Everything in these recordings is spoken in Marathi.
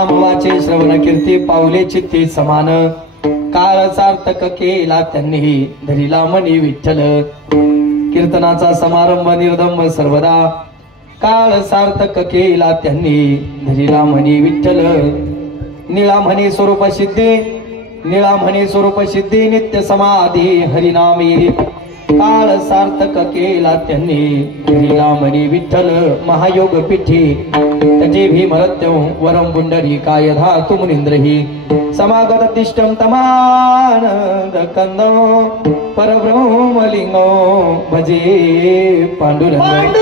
नाम वाचे श्रवण कीर्ती पावले चित्ती समान काळ सार्थक केला त्यांनी धरिला मनी विठ्ठल कीर्तनाचा समारंभ निर्दंब सर्वदा काळ सार्थक केला त्यांनी धरिला मनी विठ्ठल निळा म्हणे स्वरूप सिद्धी निळा म्हणे स्वरूप सिद्धी नित्य समाधी हरिनामी काळ सार्थक केला त्यांनी धरिला मनी विठ्ठल महायोग पीठी तजे भीमरत्यो वरम पुंडरी काय धातु मुनींद्रही समागत तिष्ठम तमानंद कंदो परब्रह्मलिंगो भजे पांडुरंग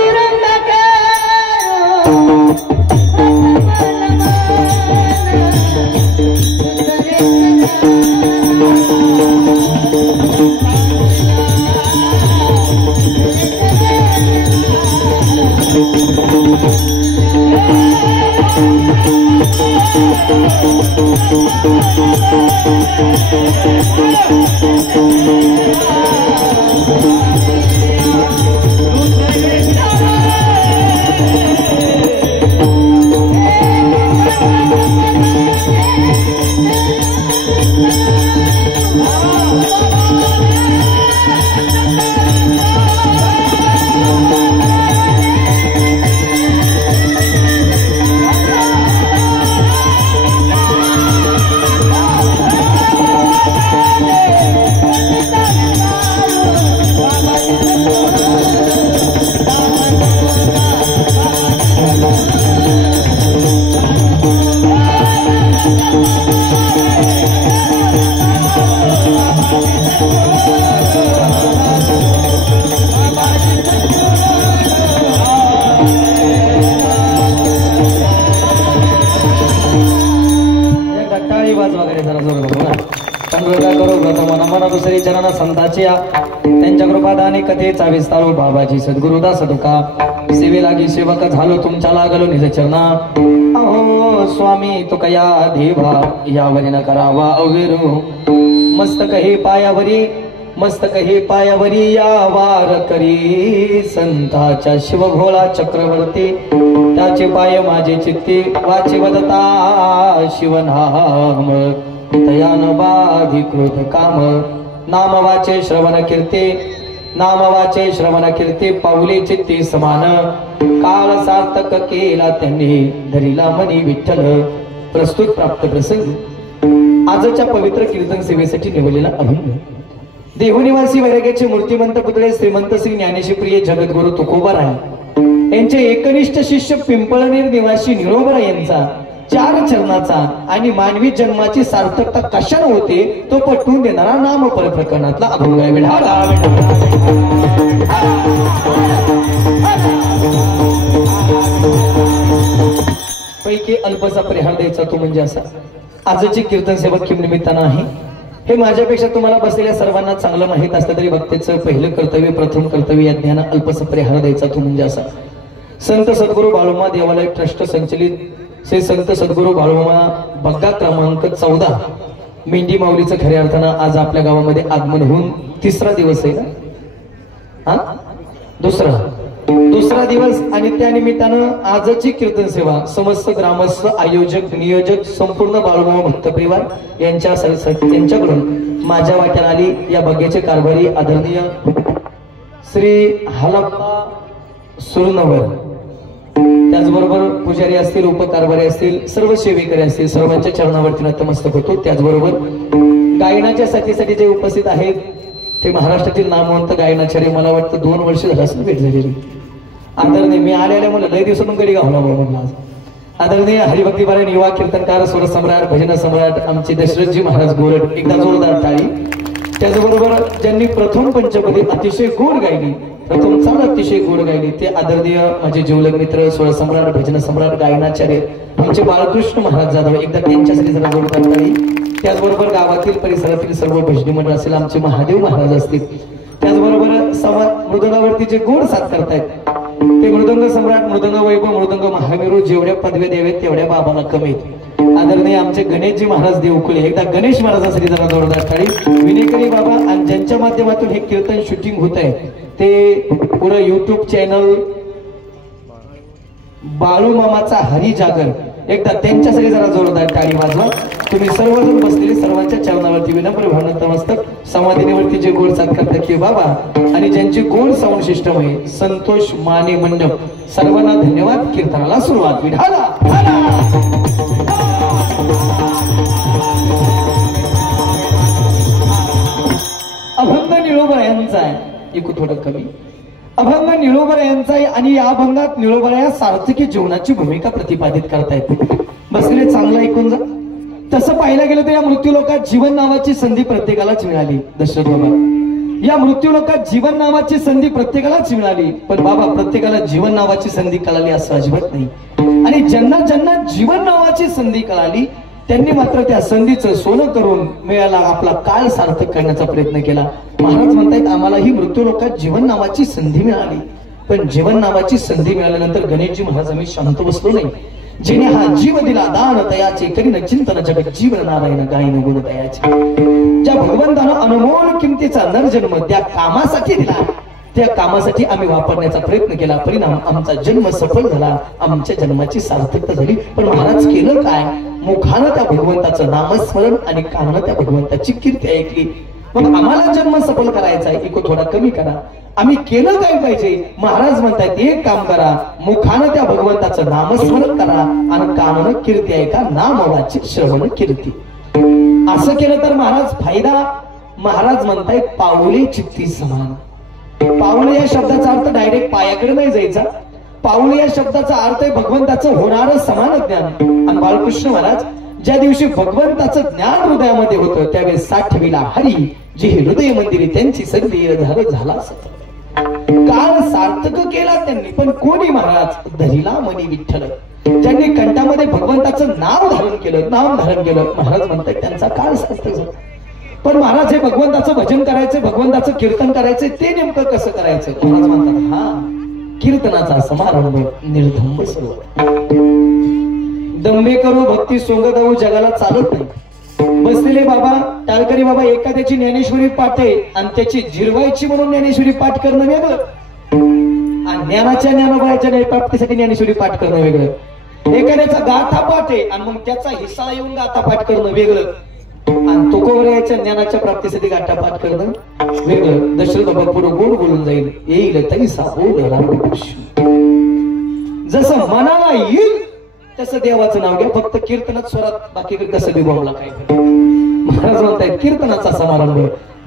दुसरी चरण संताची त्यांच्या कृपादानी कथेचा विस्तार बाबाजी सद्गुरुदास तुका सेवे लागी सेवक झालो तुमच्या लागलो निज चरणा अहो स्वामी तुका या देवा यावरी न करावा अविरू मस्तक हे पायावरी या वार करी संताच्या शिवभोळा चक्रवर्ती त्याचे पाय माझे चित्ती वाची वदता शिवनाम तयान बाधिकृत काम नाम वाचे श्रवण कीर्ती पाऊले चित्ती समान काळ सार्थक केला त्यांनी धरिला मनी विठ्ठल प्रस्तुत प्राप्त प्रसंग आजच्या पवित्र कीर्तन सेवेसाठी निवडलेला अभंग देहुनिवासी वैराग्याचे मूर्तिमंत पुतळे श्रीमंत श्री ज्ञानेश्वर प्रिय जगद्गुरु तुकोबाराय यांचे एकनिष्ठ शिष्य पिंपळनेर निवासी निरोबराय यांचा 4 चरणाचा आणि मानवी जन्माची सार्थकता कशाने होते तो पटवून देणारा नाम परप्रकरणातला अभंग आहे पैकी अल्पसा परिहार द्यायचा तो म्हणजे असा आजची कीर्तन सेवा किम निमित्तानं आहे हे माझ्यापेक्षा तुम्हाला बसलेल्या सर्वांना चांगलं माहित असलं तरी भक्तीचं पहिलं कर्तव्य प्रथम कर्तव्य या ज्ञान अल्पसा परिहार द्यायचा तो म्हणजे असा संत सद्गुरू बाळूमा देवालय ट्रस्ट संचलित श्री संत सद्गुरू बाळूमा बग्गा क्रमांक 14 मेंढी माऊलीचं खऱ्या अर्थानं आज आपल्या गावामध्ये आगमन होऊन 3रा दिवस आहे ना दुसरा दिवस आणि त्या निमित्तानं आजची कीर्तन सेवा समस्त ग्रामस्थ आयोजक नियोजक संपूर्ण बाळूमा भक्त परिवार यांच्याकडून माझ्या वाट्याला आली या बग्ग्याचे कारभारी आदरणीय श्री हलप्पा सुरनवर त्याचबरोबर पुजारी असतील उपकारभारी असतील सर्व सेवेकरी असतील सर्वांच्या चरणावरती नतमस्तक होतो त्याचबरोबर गायनाच्या साथीसाठी जे उपस्थित आहेत ते महाराष्ट्रातील नामवंत गायनाचार्य मला वाटतं 2 वर्ष झालं असं भेट झालेली आदरणीय मी आलेल्या मला लय दिवसातून कधी गावला म्हणून आज आदरणीय हरिभक्तीपारायण युवा कीर्तनकार स्वर सम्राट भजन सम्राट आमचे दशरथजी महाराज गोरड एकदा जोरदार टाळी त्याचबरोबर ज्यांनी प्रथम पंचपदी अतिशय गोड गायली प्रथम चाल अतिशय गोड गायली ते आदरणीय माझे जीवलग मित्र स्वर सम्राट भजन सम्राट गायनाचार्य आमचे बाळकृष्ण महाराज जाधव एकदा त्यांच्यासाठी जरा जोरदार टाळी त्याचबरोबर गावातील परिसरातील सर्व भजनी मंडळ असेल आमचे महादेव महाराज असतील त्याचबरोबर संवाद मृदंगावरती जे गोड साथ करतायत ते मृदंग सम्राट मृदंग वैभव मृदंग महावीरू जेवढ्या पदव्या द्यावेत तेवढ्या बाबांना कमी आदरणीय आमचे गणेशजी महाराज देवकुळे एकदा गणेश महाराजांसाठी जरा जोरदार टाळी विनेकरी बाबा आणि ज्यांच्या माध्यमातून हे कीर्तन शूटिंग होत आहे ते पुढे YouTube चॅनल बाळू मामाचा हरी जागर एकदा त्यांच्यासाठी जरा जोरदार टाळी वाजवा. तुम्ही सर्वजण बसलेले सर्वांच्या चरणावरती विनम्र भावना नमस्तक. समाधीवरती जे गोड साथ करतात की बाबा आणि ज्यांची गोड साऊंड सिस्टम आहे संतोष माने मंडप, सर्वांना धन्यवाद. कीर्तनाला सुरुवात. विठाला अभंग निळोबा यांचा आहे. ऐकू थोडं कमी. अभंग निळोबा यांचा आहे आणि या अभंगात निळोबा या सार्थकी जीवनाची भूमिका प्रतिपादित करतायत. बसले चांगलं ऐकून जा. तसं पाहायला गेलं तर या मृत्यूलोकात जीवन नावाची संधी प्रत्येकालाच मिळाली. दशरथ बाबा, या मृत्यूलोकात जीवन नावाची संधी प्रत्येकालाच मिळाली. पण बाबा प्रत्येकाला जीवन नावाची संधी कळाली असं अजिबात नाही. आणि ज्यांना ज्यांना जीवन नावाची संधी कळाली त्यांनी मात्र त्या संधीचं सोनं करून मिळाला आपला काळ सार्थक करण्याचा प्रयत्न केला. महाराज म्हणतायत आम्हाला ही मृत्यूलोकात जीवन नावाची संधी मिळाली. पण जीवन नावाची संधी मिळाल्यानंतर गणेशजी महाराज आम्ही शांत बसलो नाही. जिने हा जीव दिला दान तयाचे करीन चिंतन जगत जीवन नारायण गायन गुण तयाचे. ज्या भगवंतानं अनमोल किमतीचा नरजन्म त्या कामासाठी दिला, त्या कामासाठी आम्ही वापरण्याचा प्रयत्न केला. परिणाम आमचा जन्म सफल झाला, आमच्या जन्माची सार्थकता झाली. पण महाराज केलं काय? मुखानं त्या भगवंताचं नामस्मरण आणि कानानं त्या भगवंताची कीर्ती ऐकली. मग आम्हाला जन्म सफल करायचा आहे, इको थोडा कमी करा. आम्ही केलं काय पाहिजे? महाराज म्हणतायत एक काम करा, मुखानं त्या भगवंताचं नामस्मरण करा आणि कानानं कीर्ती ऐका, नामवाची श्रवण कीर्ती. असं केलं तर महाराज फायदा. महाराज म्हणतायत पाऊले चित्ती समान. पाऊले या शब्दाचा अर्थ डायरेक्ट पायाकडे नाही जायचा. पाऊले या शब्दाचा अर्थ आहे भगवंताचं होणारं समान ज्ञान. आणि बाळकृष्ण महाराज ज्या दिवशी भगवंताचं ज्ञान हृदयामध्ये होतं त्यावेळेस साठविला हरी जी हृदय मंदिरी त्यांची संधी झाला असत. काळ सार्थक केला त्यांनी. पण कोणी? महाराज धरिला मनी विठ्ठल. ज्यांनी कंठामध्ये भगवंताचं नाव धारण केलं, नाम धारण केलं, महाराज म्हणतात त्यांचा काळ सार्थक झाला. पण महाराज हे भगवंताचं भजन करायचं, भगवंताचं कीर्तन करायचं, ते नेमकं कसं करायचं? महाराज म्हणतात हा कीर्तनाचा समारंभ निर्धंब सुरुवात. दंबे करू भक्ती सोंगदाऊ जगाला चालत नाही. बसलेले बाबा टाळकरी बाबा एखाद्याची ज्ञानेश्वरी पाठ आहे आणि त्याची जिरवायची म्हणून ज्ञानेश्वरी पाठ करणं वेगळं आणि ज्ञानाच्या ज्ञानोबाच्या प्राप्तीसाठी ज्ञानेश्वरी पाठ करणं वेगळं. एखाद्याचा गाथा पाठ आहे आणि मग त्याचा हिस्सा येऊन गाथा पाठ करणं वेगळं आणि तुकोबरायाच्या ज्ञानाच्या प्राप्तीसाठी गाथा पाठ करणं वेगळं. दशरथ बाबा पुढे गोड बोलून जाईल येईल तैसा बोल रामकृष्ण. जसं मनाला येईल तसं देवाचं नाव घ्या, फक्त कीर्तनात स्वरात, बाकीकडे कसं बिबवला काय. महाराज म्हणतायत कीर्तनाचा समारंभ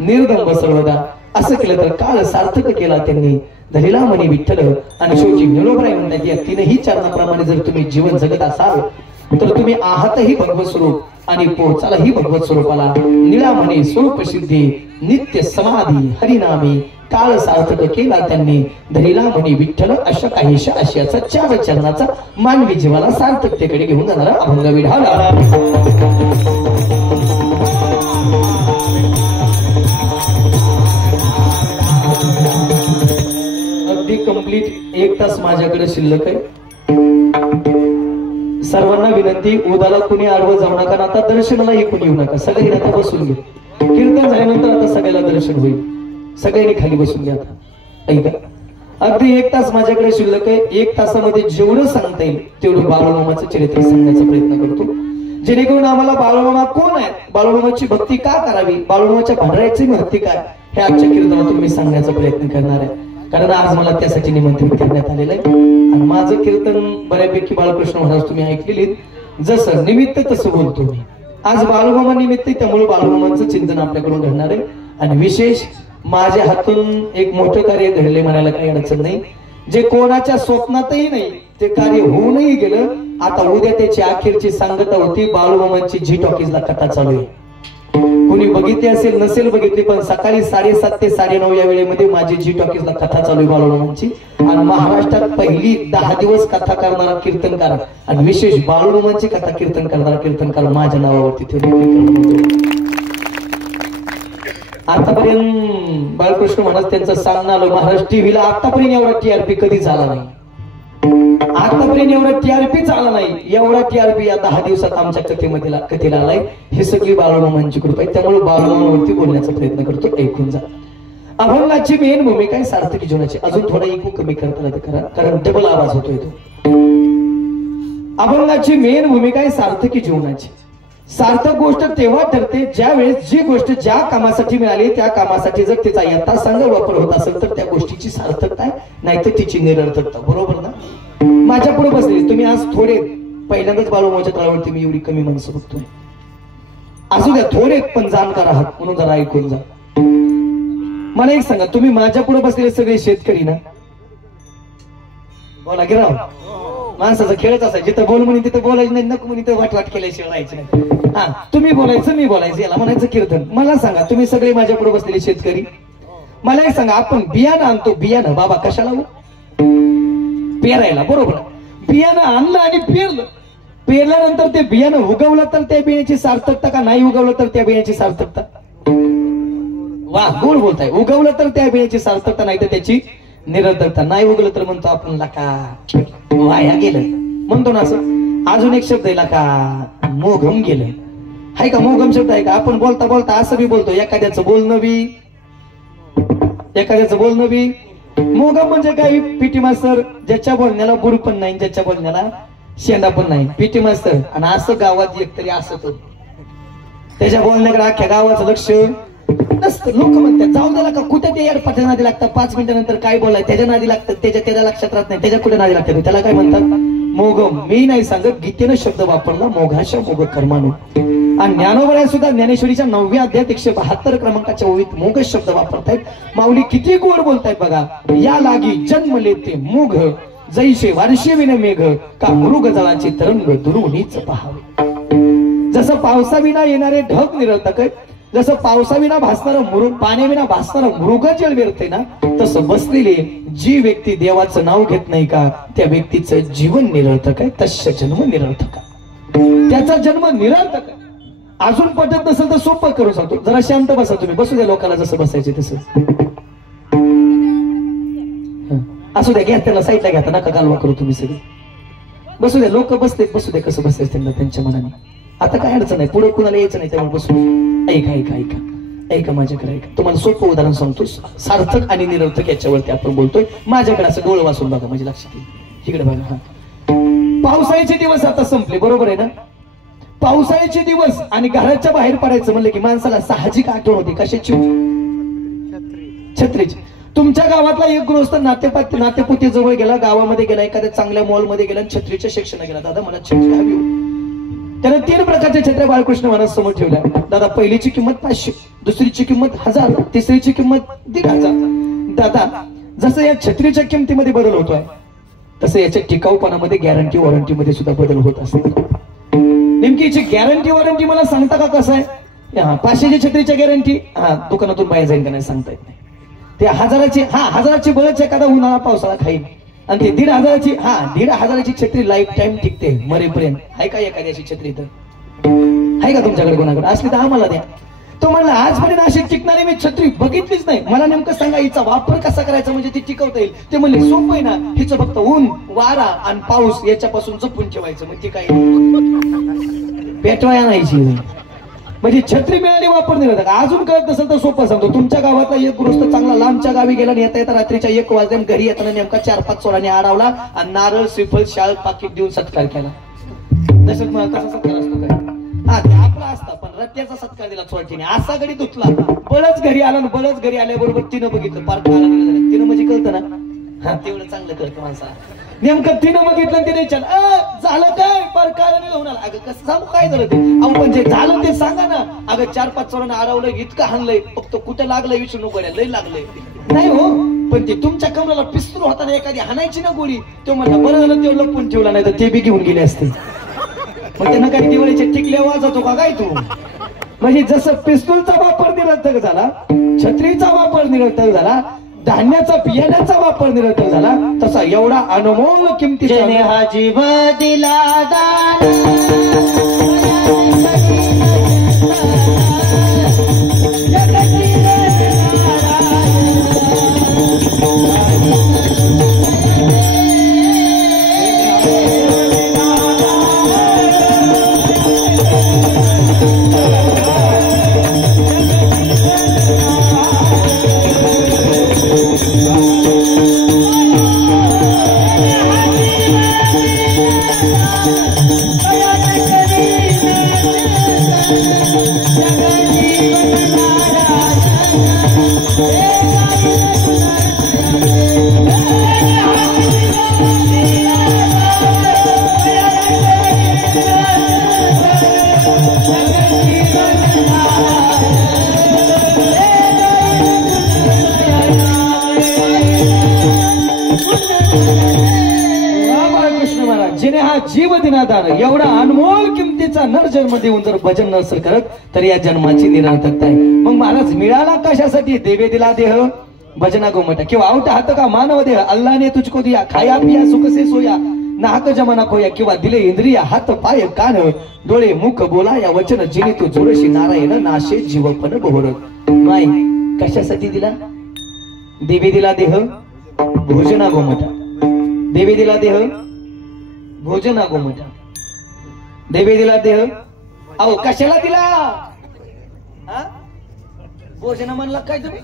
निर्दंब सर्वदा. असं केलं तर काळ सार्थक केला त्यांनी. धरिला मनी विठ्ठल. आणि शेवटी निळोबराय म्हणतात या तीनही चरणाप्रमाणे जर तुम्ही जीवन जगत असाल तर तुम्ही आहातही भगवत स्वरूप आणि पोचालाही भगवत स्वरूपाला. निळा म्हणे स्वरूप सिद्धी नित्य समाधी हरिनामी काळ सार्थक केला त्यांनी. धरिला म्हणे विठ्ठल. अशा काहीशा आशयाचा चार चरणाचा मानवी जीवाला सार्थकतेकडे घेऊन जाणारा अभंग विढाला. अगदी कंप्लीट 1 तास माझ्याकडे शिल्लक आहे. सर्वांना विनंती, उदाला कुणी आडवं जाऊ नका. आता दर्शनालाही कुणी येऊ नका. सगळे आता बसून घे. कीर्तन झाल्यानंतर आता सगळ्याला दर्शन होईल. सगळ्यांनी खाली बसून घ्या. ऐका, अगदी 1 तास माझ्याकडे शिल्लक आहे. 1 तासामध्ये जेवढं सांगता येईल तेवढं बाळूमामाचं चरित्र सांगण्याचा प्रयत्न करतो, जेणेकरून आम्हाला बाळूमामा कोण आहेत, बाळूमामाची भक्ती का करावी, बाळूमामाच्या भांडराची महत्त्व काय, हे आजच्या कीर्तनातून मी सांगण्याचा प्रयत्न करणार आहे. कारण आज मला त्यासाठी निमंत्रित करण्यात आलेलं आहे. आणि माझं कीर्तन बऱ्यापैकी बाळकृष्ण महाराज तुम्ही ऐकलेली. जसं निमित्त तसं बोलतो मी. आज बाळूमामा निमित्त, त्यामुळे बाळूमामांचं चिंतन आपल्याकडून घडणार आहे. आणि विशेष माझ्या हातून एक मोठं कार्य घडले म्हणायला काही अडचण नाही. जे कोणाच्या स्वप्नातही नाही ते कार्य होऊनही गेलं. आता उद्या त्याची अखेरची सांगता होती. बाळूमामांची झी टॉकीजला कथा चालू आहे. कोणी बघितली असेल नसेल बघितली, पण सकाळी 7:30 ते 9:30 या वेळेमध्ये माझी झी टॉकीजला कथा चालू आहे बाळूमामांची. आणि महाराष्ट्रात पहिली 10 दिवस कथा करणारा कीर्तनकार आणि विशेष बाळूमामांची कथा कीर्तन करणारा कीर्तनकार माझ्या नावावरती ते आतापर्यंत बाळकृष्ण महाराज त्यांचं सांगणं आलं. महाराज टीव्हीला आतापर्यंत एवढा टीआरपी कधी झाला नाही. आतापर्यंत एवढा टीआरपी झाला नाही. एवढा टीआरपी या 10 दिवसात आमच्या कथेला आलाय. हे सगळी बाळूमामांची कृपा आहे. त्यामुळे बाळूमामावरती बोलण्याचा प्रयत्न करतो. ऐकून जा. अभंगाची मेन भूमिका आहे सार्थकी जीवनाची. अजून थोडा इको कमी करता करा, कारण डबल आवाज होतोय तो. अभंगाची मेन भूमिका आहे सार्थकी जीवनाची. सार्थक गोष्ट तेव्हा ठरते ज्या वेळेस जी गोष्ट ज्या कामासाठी मिळाली त्या कामासाठी जर तिचा यथासांग वापर होत असेल तर त्या गोष्टीची सार्थकता आहे, नाहीतर तिची निरर्थकता. बरोबर ना? माझ्या पुढे बसले तुम्ही आज थोडे, पहिल्यांदाच बाळूमामाच्या तळावरती मी एवढी कमी माणसं बघतोय. असू द्या थोडे, पण जाणकार आहात म्हणून जरा ऐकून जा. मला एक सांगा, तुम्ही माझ्या पुढे बसलेले सगळे शेतकरी ना? बोला की राव. माणसाचा खेळच असायचं, जिथं बोल म्हणे तिथं बोलायचं नाही, नको म्हणे तिथं वाट केल्याशिवाय राहायचं नाही. हा, तुम्ही बोलायचं मी बोलायचं, याला म्हणायचं कीर्तन. मला सांगा, तुम्ही सगळे माझ्या पुढे बसलेले शेतकरी, मला एक सांगा, आपण बियाणं आणतो, बियाणं बाबा कशाला हो? पेरायला. बरोबर. बियाणं आणलं आणि पेरलं, पेरल्यानंतर ते बियाणं उगवलं तर त्या बियाण्याची सार्थकता का नाही उगवलं तर त्या बियाण्याची सार्थकता? वा, गोड बोलताय. उगवलं तर त्या बियाण्याची सार्थकता, नाही तर त्याची निरर्थकता. नाही उगवलं तर म्हणतो आपण लका वाया गेलं, म्हणतो ना असं. अजून एक शब्द आहे लका मोघम गेलं. आहे का मोघम शब्द? आहे का? आपण बोलता बोलता असं बी बोलतो, एखाद्याचं बोलणं बी मोघम म्हणजे काय? पीटी मास्तर ज्याच्या बोलण्याला गुरु पण नाही, ज्याच्या बोलण्याला शेंडा पण नाही, पीटी मास्तर. आणि असं गावात एकतरी असत, त्याच्या बोलण्याकडे अख्ख्या गावाचं लक्ष नसतं. लोक म्हणतात जाऊ द्याला का कुठे ते एअरपाच्या नादी लागतात, 5 मिनिटानंतर काय बोलाय त्याच्या नादी लागतात, त्याच्या लक्षात राहत नाही, त्याच्या कुठे नादी लागतात, त्याला काय म्हणतात? मोघम. मी नाही सांगत, गीतेनं शब्द वापरला मोघाशा मोघ कर्मानु. आणि ज्ञानोबा सुद्धा ज्ञानेश्वरीच्या 9व्या अध्यायात 172 क्रमांकाच्या ओळीत मोघ शब्द वापरतायत. माऊली किती गोड बोलतायत बघा. या लागी जन्म लेते मोघ, जैसे वार्षे विन मेघ, का मृग जळाचे तरंग दुरुनीच पहावे. जसं पावसाविना येणारे ढग निरर्थक आहेत, जसं पावसाविना भासणारं पाण्याविना भासणारं मृगजळ व्यर्थ ना, तसं बसलेले जी व्यक्ती देवाचं नाव घेत नाही का, त्या व्यक्तीचं जीवन निरर्थक आहे, तस्य जन्म निरर्थक आहे, त्याचा जन्म निरर्थक आहे. अजून पटत नसेल तर सोपं करून सांगतो, जरा शांत बसा तुम्ही. बसू द्या लोकांना जसं बसायचे तसं. असू द्या, घ्या त्याला साईडला घ्या, नका गालवा करू तुम्ही सगळे. बसू द्या, लोक बसते, बसू द्या, कसं बसायचं त्यांना त्यांच्या मनाने. आता काय अडचण नाही, पुढे कुणाला यायचं नाही, त्यामुळे बसू. ऐका माझ्याकडे ऐका. तुम्हाला सोपं उदाहरण सांगतो, सार्थक आणि निरर्थक याच्यावरती आपण बोलतोय. माझ्याकडे असं डोळं वाचून बघा, म्हणजे लक्षात येईल. इकडे बघा. हा, पावसाळ्याचे दिवस आता संपले, बरोबर आहे ना? पावसाळ्याचे दिवस आणि घराच्या बाहेर पडायचं म्हणलं की माणसाला साहजिक आठवण होती. कशाची? छत्रीची. तुमच्या गावातला एक गृहस्थ नातेपुते जवळ गेला, गावामध्ये गेला, एखाद्या चांगल्या मॉलमध्ये गेला, छत्रीच्या सेक्शनला गेला. दादा मला छत्री हवी. त्याने 3 प्रकारच्या छत्र्या बाळकृष्ण महाराज समोर ठेवल्या. दादा पहिलीची किंमत 500, दुसरीची किंमत 1000, तिसरीची किंमत 1500. दादा जसं या छत्रीच्या किमतीमध्ये बदल होतोय तसं याच्या टिकाऊपणामध्ये गॅरंटी वॉरंटी मध्ये सुद्धा बदल होत असतो. नेमकी याची गॅरंटी वॉरंटी मला सांगता का कसं आहे? 500ची छत्रीच्या गॅरंटी दुकानातून बाहेर जाईल का नाही सांगता येत नाही. ते 1000ची बळच एखादा उन्हाळा पावसाळा खाईल. आणि ते 1500ची छत्री लाईफ टाइम टिकते मरेपर्यंत. आहे का एखाद्याची छत्री? तर आहे का तुमच्याकडे? कोणाकडे असली तर आम्हाला द्या. तो म्हणला आजपर्यंत अशी टिकणारी मी छत्री बघितलीच नाही, मला नेमकं सांगा हिचा वापर कसा करायचा म्हणजे ती टिकवता येईल. ते म्हणले सोपं आहे ना, हिचं फक्त ऊन वारा आणि पाऊस याच्यापासून जपून ठेवायचं. मग ती काय पेटवाया नाहीची म्हणजे छत्री मिळाली वापर नाही होता. अजून कळत नसेल तर सोपं सांगतो. तुमच्या गावातला एक गृहस्थ चांगला लांबच्या गावी गेला, येता येता रात्रीच्या 1 वाजल्या, घरी येताना नेमका 4-5 चोरांनी आडावला आणि नारळ श्रीफळ शाळ पाकिट देऊन सत्कार केला. तसंच मला तसा सत्कार असतो काय? ते आपला असता, पण रत्याचा सत्कार दिला चोरटीने. असा गडी धुतला, बळच घरी आला, बळच घरी आल्याबरोबर तिनं बघितलं, पार्क आला. तिनं म्हणजे कळतं ना, तेवढं चांगलं कळतं माणसाला. नेमकं तिनं बघितलं, तिने झालं काय? पार्क आला नाही होणार. अगं कसं सांगू काय झालं ते? अहो पण जे झालं ते सांगा ना. अगं 4-5 चोरांना आरवलं, इतकं हाणलंय, फक्त कुठं लागलंय विचारू नको, लय लागलंय नाही हो. पण ते तुमच्या कमराला पिस्तूल होताना एखादी हाणायची ना गोळी, तो म्हणला बरं झालं ते लपून ठेवला, नाही तर ते बी घेऊन गेले असते. मग त्यांना काय दिवाळीचे टिकल्या वाजवतो का काय तू? म्हणजे जसं पिस्तूलचा वापर निरर्थक झाला, छत्रीचा वापर निरर्थक झाला, धान्याचा बियाण्याचा वापर निरर्थक झाला, तसा एवढा अनमोल किमतीचा हा जीव दिला दान. Thank you. जिने हा जीव दिनादान एवढा अनमोल किमतीचा नर जन्म देऊन जर भजन नसेल करत तर या जन्माची निरर्थकता आहे. मग महाराज मिळाला कशासाठी? देवे दिला देह भजना गोमटा किंवा आवट हात का मानव देह अल्लाह ने तुझको दिया खाया पिया सुख से सोया नाहक जमाना खोया किंवा दिले इंद्रिय हात पाय कान डोळे मुख बोला या वचन जिने तू जोडशी नारायण नाशे जीवपण बोहरत. माय कशासाठी दिला? देवे दिला देह भोजना गोमटा. देवे दिला देह भोजना गोमटा. देवे दिला देह अहो कशाला दिला? भोजना म्हणला काय तुम्ही?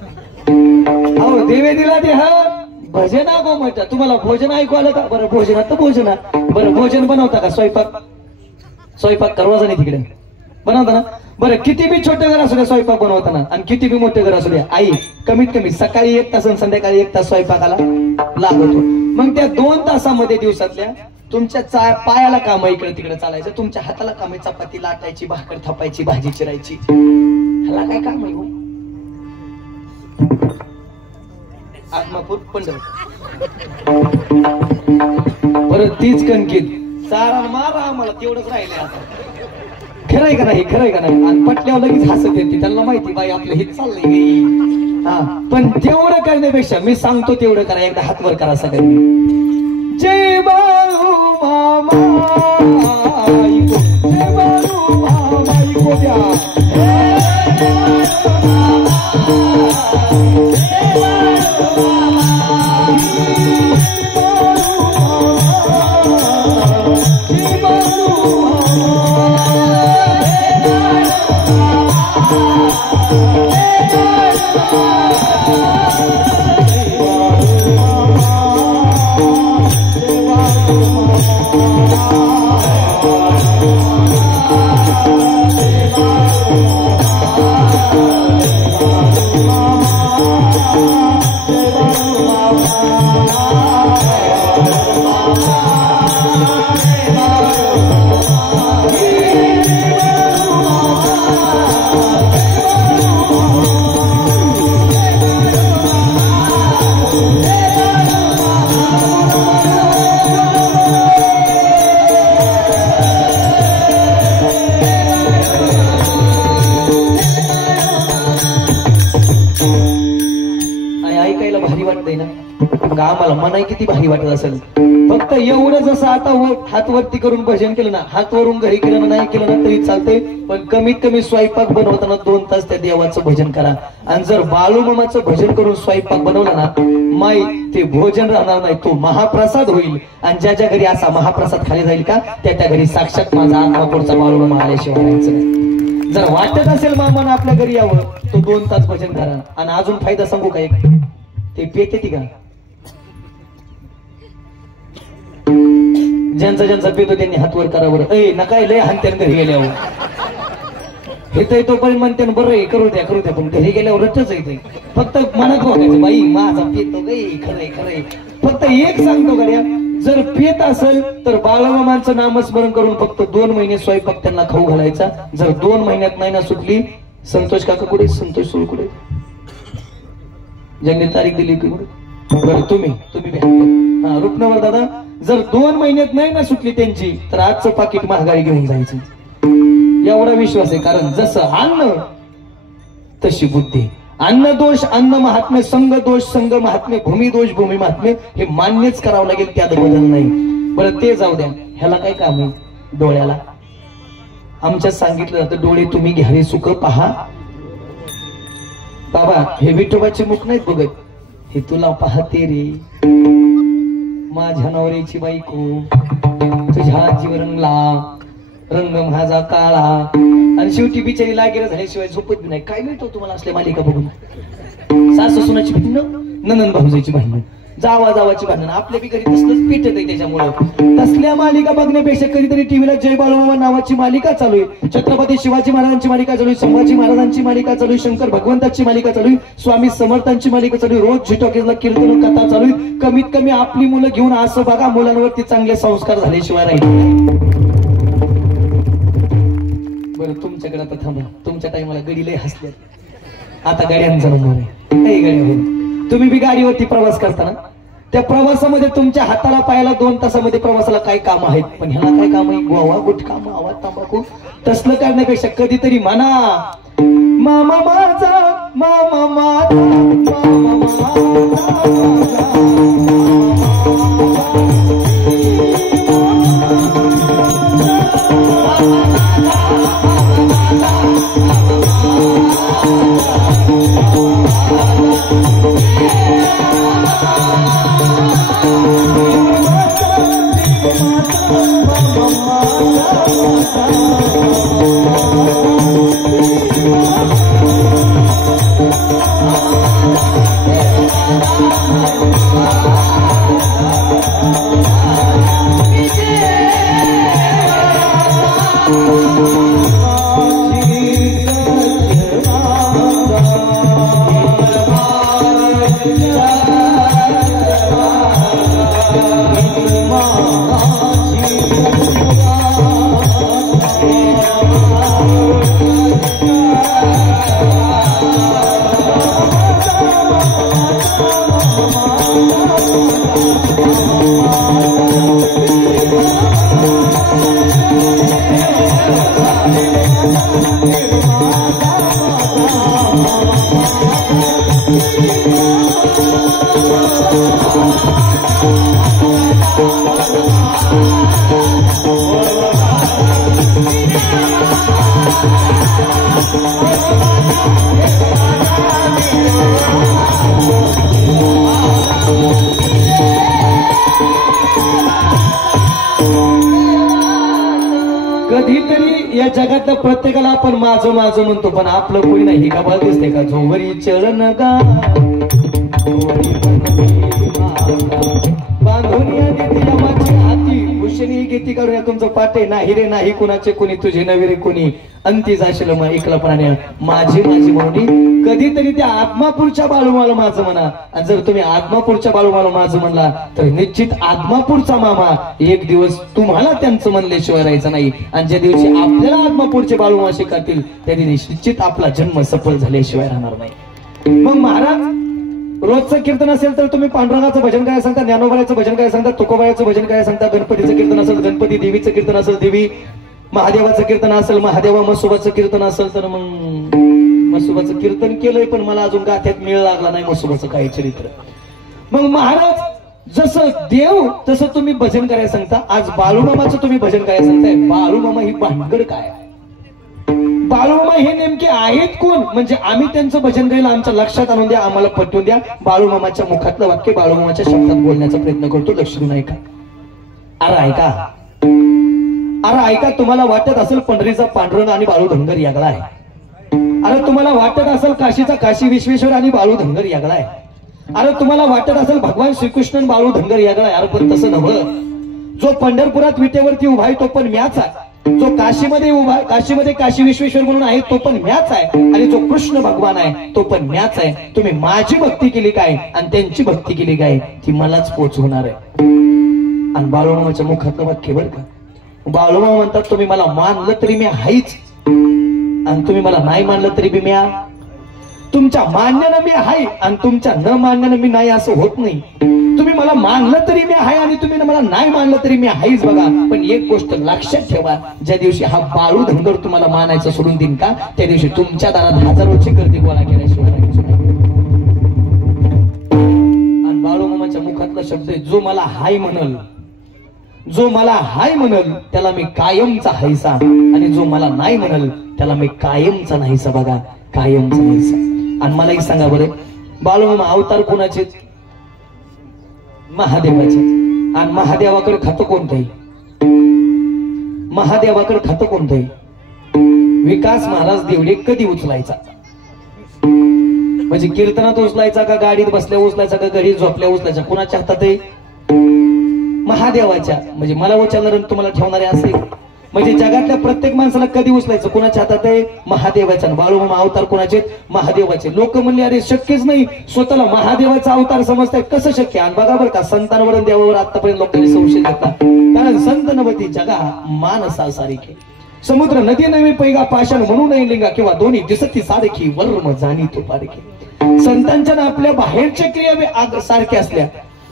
अहो देवे दिला देह भजना गोमटा. तुम्हाला भोजन ऐकू आलं का? बरं भोजना तर भोजना. बरं भोजन बनवता का? स्वयंपाक स्वयंपाक करवाचा नाही तिकडे बनवता ना? बरं किती बी छोटं घर असू द्या स्वयंपाक बनवताना आणि किती बी मोठं घर असू द्या आई कमीत कमी सकाळी 1 तास आणि संध्याकाळी 1 तास स्वयंपाकाला लागतो. मग त्या 2 तासामध्ये दिवसातल्या तुमच्या पायाला काम इकडे तिकडे चालायचं, तुमच्या हाताला काम आहे चपाती लाटायची, भाकर थापायची, भाजी चिरायची. ह्याला काय काम आहे? आत्मापूर पंढर परत तीच कणकीत चारा मारा आम्हाला तेवढंच राहिलंय आता. खरंय का नाही? खरंय का नाही? आणि पटल्यावर लगेच हसत येते. त्यांना माहिती बाई आपलं हे चाललंय. हा पण तेवढं करण्यापेक्षा मी सांगतो तेवढं करा. एकदा हात वर करा सगळ्यांनी. जय बाळू मामा जय बाळू मामा द्या. आम्हाला मनाई किती भारी वाटत असेल. फक्त एवढं जसं आता हात वरती करून भजन केलं ना, हात वरून घरी केलं ना, नाही केलं ना तरी चालतंय. पण कमीत कमी स्वयंपाक बनवताना 2 तास त्या देवाचं भजन करा. आणि जर बाळूमामाचं भजन करून स्वयंपाक बनवला ना माई ते भोजन राहणार नाही, तो महाप्रसाद होईल. आणि ज्याच्या घरी असा महाप्रसाद खाली जाईल का त्या घरी साक्षात माझा आत्मापूरचा बाळूमामा आल्याशिवाय राहायचं नाही. जर वाटत असेल मामानं आपल्या घरी यावं तो 2 तास भजन करा. आणि अजून फायदा सांगू का? एक ते पेते ती का ज्यांचा ज्यांचा पेतो त्यांनी हातवर करावर. ए नका लय हानत्यान घरी गेल्यावर हे तोपर्यंत म्हणते बरं आहे करू द्या पण घरी गेल्यावर रटच येते. फक्त मनात बघायचं बाई माझा पेतो गे खरंय खरंय. फक्त एक सांगतो गड्या, जर पेत असेल तर बाळूमामांचं नामस्मरण करून फक्त 2 महिने स्वयंपाक त्यांना खाऊ घालायचा. जर 2 महिन्यात नाही ना सुटली, संतोष काका कुठे? संतोष सुरू कुठे? ज्यांनी तारीख दिली की बरं तुम्ही हा रुपनवर दादा, जर 2 महिन्यात नाही ना सुटली त्यांची तर आजचं पाकिट महागाई घेऊन जायचं. एवढा विश्वास आहे. कारण जसं अन्न तशी बुद्धी. अन्न दोष अन्न महात्म्य, संघ दोष संघ महात्म्य, भूमी दोष भूमी महात्म्य हे मान्यच करावं लागेल, त्यात बदल नाही. बरं ते जाऊ द्या. ह्याला काय काम आहे? डोळ्याला आमच्यात सांगितलं जातं डोळे तुम्ही घ्यावे सुख पहा. बाबा हे विठोबाचे मुख नाहीत बघत, हे तुला पाहते रे माझ्या नवऱ्याची बायको, तुझ्या जीव रंगला रंग माझा काळा. आणि शेवटी बिचारी लागेल झाल्याशिवाय झोपत नाही. काय मिळतो तुम्हाला असल्या मालिका बघून? सासू सुनाची भांडणं, ननंद भाऊजाची भांडणं, जावाची भांडण आपल्या बी घरी तसलंच पेटत आहे. त्याच्यामुळे तसल्या मालिका बघण्यापेक्षा कधीतरी टीव्हीला जय बाळूमामा नावाची मालिका चालू आहे, छत्रपती शिवाजी महाराजांची मालिका चालू आहे, संभाजी महाराजांची मालिका चालू आहे, शंकर भगवंताची मालिका चालू आहे, स्वामी समर्थांची मालिका चालू आहे, रोज झिटॉकीजला कीर्तन कथा चालू आहे. कमीत कमी आपली मुलं घेऊन असं बघा, मुलांवरती चांगले संस्कार झाल्याशिवाय राहील. बरं तुमच्याकडे आता थांबा, तुमच्या टाइमला गडी लय हसल्या, आता गाड्यांचा नंबर आहे. काही गाड्या होईल, तुम्ही बी गाडीवरती प्रवास करताना त्या प्रवासामध्ये तुमच्या हाताला पायाला 2 तासामध्ये प्रवासाला काय काम आहेत, पण ह्याला काय काम आहे, गोवा गुटखा आवाज तंबाखू तसलं करण्यापेक्षा कधीतरी म्हणा मामा माझा मामा माझा मामा माझा. कधीतरी या जगातल्या प्रत्येकाला आपण माझं माझं म्हणतो, पण आपलं कोणी नाही का बघ दिसते का, जोवरी चरण गा हाती भूषणी घेती काढूया तुमचं पाटे नाही रे नाही कुणाचे कोणी तुझे नवे रे कोणी अंती जाशील मग एकला प्राण्या माझी माझी म्हणून. कधीतरी त्या आत्मापूरच्या बाळूमाला माझं म्हणा, आणि जर तुम्ही आत्मापूरच्या बाळूमाला माझं म्हणला तर निश्चित आत्मापूरचा मामा एक दिवस तुम्हाला त्यांचं म्हणल्याशिवाय राहायचं नाही. आणि ज्या दिवशी आपल्याला आत्मापूरचे बाळूमा शिकतील त्या दिवशी निश्चित आपला जन्म सफल झाल्याशिवाय राहणार नाही. मग महाराज रोजचं कीर्तन असेल तर तुम्ही पांडुरंगाचं भजन काय सांगता, ज्ञानोबाचं भजन काय सांगता, तुकोबाचं भजन काय सांगता, गणपतीचं कीर्तन असेल गणपती, देवीचं कीर्तन असेल देवी, महादेवाचं कीर्तन असेल महादेवा, मसोबाचं कीर्तन असेल तर मग मसोबाचं कीर्तन केलंय, पण मला अजून गाथ्यात मेळ लागला नाही मसोबाचं काही चरित्र. मग महाराज जसं देव तसं तुम्ही भजन करायला सांगता. आज बाळूमामाचं तुम्ही भजन करायला सांगताय. बाळूमामा ही भानगड काय, बाळूमामा हे नेमके आहेत कोण, म्हणजे आम्ही त्यांचं भजन गायला आमच्या लक्षात आणून द्या, आम्हाला पटवून द्या. बाळूमामाच्या मुखातलं वाक्य बाळूमामाच्या शब्दात बोलण्याचा प्रयत्न करतो, लक्ष देऊन ऐका. अरे ऐका, अरे ऐका, तुम्हाला वाटत असेल पंढरीचा पांडुरंग आणि बाळू धनगर यागला आहे. अरे तुम्हाला वाटत असेल काशीचा काशी विश्वेश्वर आणि बाळू धनगर यागला आहे. अरे तुम्हाला वाटत असेल भगवान श्रीकृष्ण बाळू धनगर यागला आहे. अरे पण तसं नव्हं. जो पंढरपुरात विटेवरती उभा आहे तो पण म्याच आहे, जो काशीमध्ये उभा काशीमध्ये काशी विश्वेश्वर म्हणून आहे तो पण म्याच आहे, आणि जो कृष्ण भगवान आहे तो पण म्याच आहे. तुम्ही माझी भक्ती केली काय आणि त्यांची भक्ती केली काय ती मलाच पोचवणार आहे. आणि बाळूमामाच्या मुखातलं वाक्य बरं का, बाळूमामा म्हणतात तुम्ही मला मानलं तरी मी हायच, आणि तुम्ही मला नाही मानलं तरी बी म्या. तुमच्या मान्यानं मी हाय आणि तुमच्या न मान्यानं मी नाही असं होत नाही. तुम्ही मला मानलं तरी मी आहे आणि तुम्ही मला नाही मानलं तरी मी आहेच बघा. पण एक गोष्ट लक्षात ठेवा, ज्या दिवशी हा बाळू धनगर तुम्हाला मानायचं सोडून देईन का त्या दिवशी तुमच्या दारात हजारोची गर्दी गोळा केल्याशिवाय राहायची नाही. आणि बाळूमामाच्या मुखातला शब्द आहे, जो मला हाय म्हणल, जो मला हाय म्हणल त्याला मी कायमचा हायसा, आणि जो मला नाही म्हणल त्याला मी कायमचा नाहीसा. बघा, कायमचा नाहीसा. आणि मला एक सांगा बरं, बाळूमामा अवतार कोणाचे? महादेवाचे. आणि महादेवाकडे खातं कोणतंही, महादेवाकडे खातं कोणतंही? विकास महाराज देवडे कधी उचलायचा? म्हणजे कीर्तनात उचलायचा का गाडीत बसल्या उचलायचा का घरी झोपल्या उचलायचा, कुणाच्या हातात आहे? महादेवाच्या. म्हणजे मला उचलणार तुम्हाला ठेवणारे असेल. म्हणजे जगातल्या प्रत्येक माणसाला कधी उचलायचं, कुणाच्या हातात आहे? महादेवाच्या. बाळूमामा अवतार कोणाचे? महादेवाचे. लोक म्हणले अरे शक्यच नाही, स्वतःला महादेवाचा अवतार समजताय, कसं शक्य? आणि बघा बरं का, संतांवर देवावर आतापर्यंत लोकांनी संशय घेतला. कारण संत नवती जगा मानसा सारिखे, समुद्र नदी नवी पैगा पाषाण म्हणू नये लिंगा, किंवा दोन्ही दिसती सारखी वर्म जाणी तो पारखी. संतांच्या ना आपल्या बाहेरच्या क्रिया सारख्या असल्या,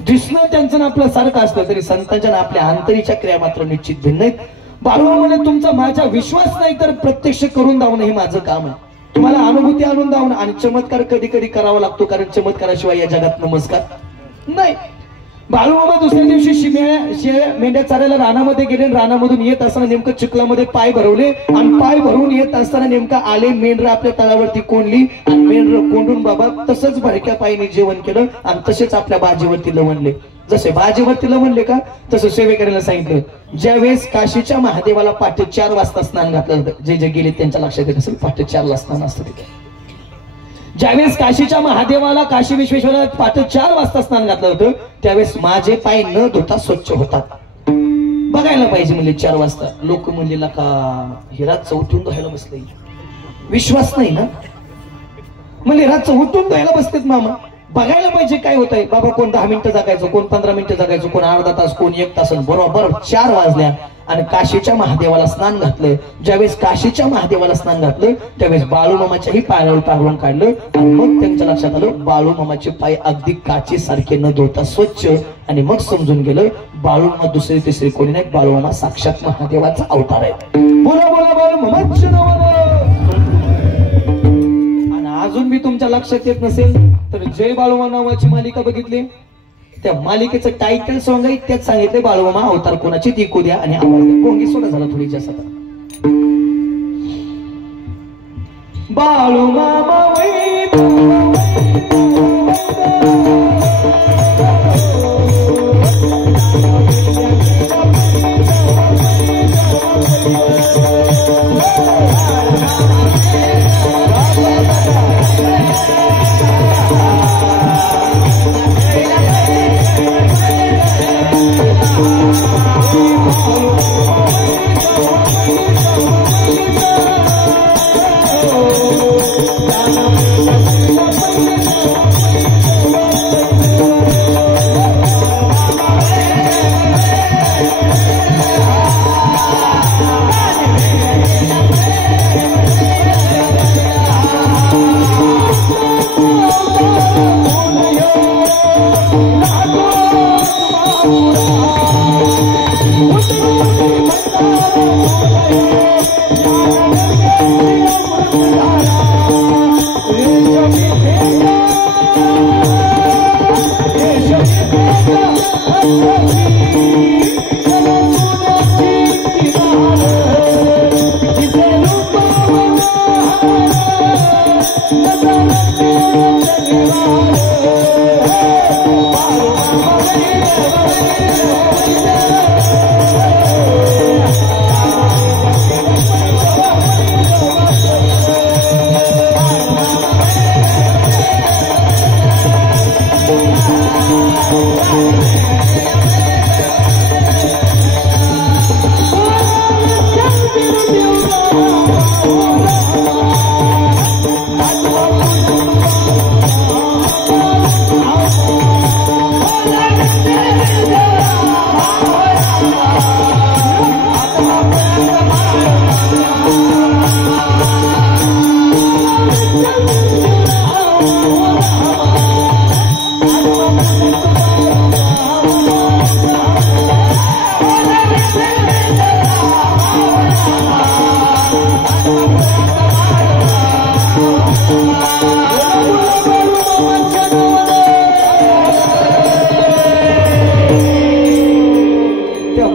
दिसणं त्यांचं ना आपलं सारखं असलं तरी संतांच्या ना आपल्या आंतरीच्या क्रिया मात्र निश्चित भिन्न आहेत. बाळूमामा म्हणे तुमचा माझा विश्वास नाही तर प्रत्यक्ष करून दावणं हे माझं काम आहे. तुम्हाला अनुभूती आणून दावणं. आणि चमत्कार कधी कधी करावा लागतो, कारण चमत्काराशिवाय या जगात नमस्कार नाही. बाळूमामा दुसऱ्या दिवशी मेंढ्या चारायला रानामध्ये गेले. रानामधून येत असताना नेमकं चिखलामध्ये पाय भरवले आणि पाय भरून येत असताना नेमका आले मेंढर आपल्या तळावरती कोंडली आणि मेंढर कोंडून बाबा तसंच भरक्या पायीने जेवण केलं आणि तसेच आपल्या बाजीवरती लवणले. जसे बाजीवरती लवणले का तसं सेवेकऱ्याला सांगितलं. ज्यावेळेस काशीच्या महादेवाला पहाटे 4 वाजता स्नान घातलं, जे जे गेले त्यांच्या लक्षात येत असेल पहाटे 4 ला स्नान असतं तिथे. ज्यावेळेस काशीच्या महादेवाला काशी विश्वेश्वराला पहाटे 4 वाजता स्नान घातलं होतं त्यावेळेस माझे पाय न धुता स्वच्छ होतात. बघायला पाहिजे म्हणजे 4 वाजता. लोक म्हणले का हे रातचं उठून धुवायला बसले, विश्वास नाही ना. म्हणजे रातचं उठून धुवायला बसतेत मामा. बघायला पाहिजे काय होतंय. बाबा कोण 10 मिनिटं जगायचं, कोण 15 मिनिटं जगायचं, कोण अर्धा तास, कोण 1 तास. बरोबर 4 वाजल्या आणि काशीच्या महादेवाला स्नान घातलं. ज्यावेळेस काशीच्या महादेवाला स्नान घातलं त्यावेळेस बाळूमामाच्याही पायावर पांघरून काढलं आणि मग त्यांच्या लक्षात आलं बाळूमामाचे पाय अगदी काची सारखे न धुता स्वच्छ. आणि मग समजून गेलं बाळूमामा दुसरे तिसरे कोणी नाही, बाळूमामा साक्षात महादेवाचा अवतार आहे. बोला बोला बाळूमामाच्या नावानं. आणि अजून मी तुमच्या लक्षात येत नसेल तर जय बाळूमामा नावाची मालिका बघितली, त्या मालिकेचं टायटल सॉंग आहे, त्यात सांगितले बाळूमामा अवतार कोणाची ती ऐकू द्या आणि आवाज द्या. गोंगी सोडा झाला थोडी जास्त. बाळूमामा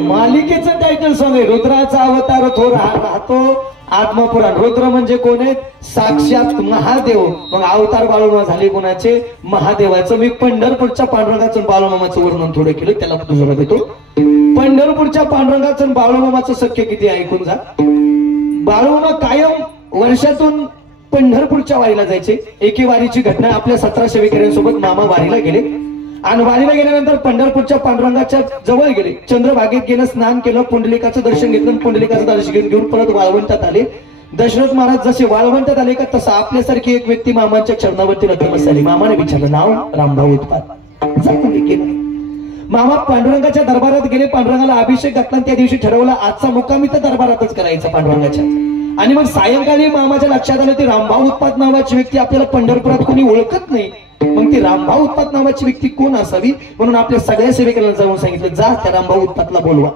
मालिकेचं टायटल सॉंग आहे. रुद्राचा अवतार तो राहतो आत्मपुराण. रुद्र म्हणजे कोण आहेत? साक्षात महादेव. मग अवतार बाळूमामा झाले कोणाचे? महादेवाचं. मी पंढरपूरच्या पांडुरंगाचं बाळूमामाचं वर्णन थोडं केलं, त्याला दुसरा देतो. पंढरपूरच्या पांडुरंगाचं बाळूमामाचं सख्य किती ऐकून जा. बाळूमामा कायम वर्षातून पंढरपूरच्या वारीला जायचे. एके वारीची घटना, आपल्या 17 सेवेकऱ्यांसोबत मामा वारीला गेले आणि वारीला गेल्यानंतर पंढरपूरच्या पांडुरंगाच्या जवळ गेले. चंद्रभागेत गेलं, स्नान केलं, पुंडलिकाचं दर्शन घेतलं. पुंडलिकाचं दर्शन घेऊन परत वाळवंटात आले. दशरथ महाराज जसे वाळवंटात आले का तसं आपल्यासारखी एक व्यक्ती मामांच्या चरणावरती नतमस्तक झाली. मामाने विचारलं, नाव? रामभाऊ उत्पात. गेले मामा पांडुरंगाच्या दरबारात गेले. पांडुरंगाला अभिषेक घातला. त्या दिवशी ठरवलं आजचा मुक्काम इथं दरबारातच करायचा पांडुरंगाच्या. आणि मग सायंकाळी मामाच्या लक्षात आलं ते रामभाऊ उत्पात नावाची व्यक्ती आपल्याला पंढरपुरात कोणी ओळखत नाही. मग ती रामभाऊ उत्पात नावाची व्यक्ती कोण असावी म्हणून आपल्या सगळ्या सेवेकऱ्यांना जाऊन सांगितलं, जा त्या रामभाऊ उत्पातला बोलवा.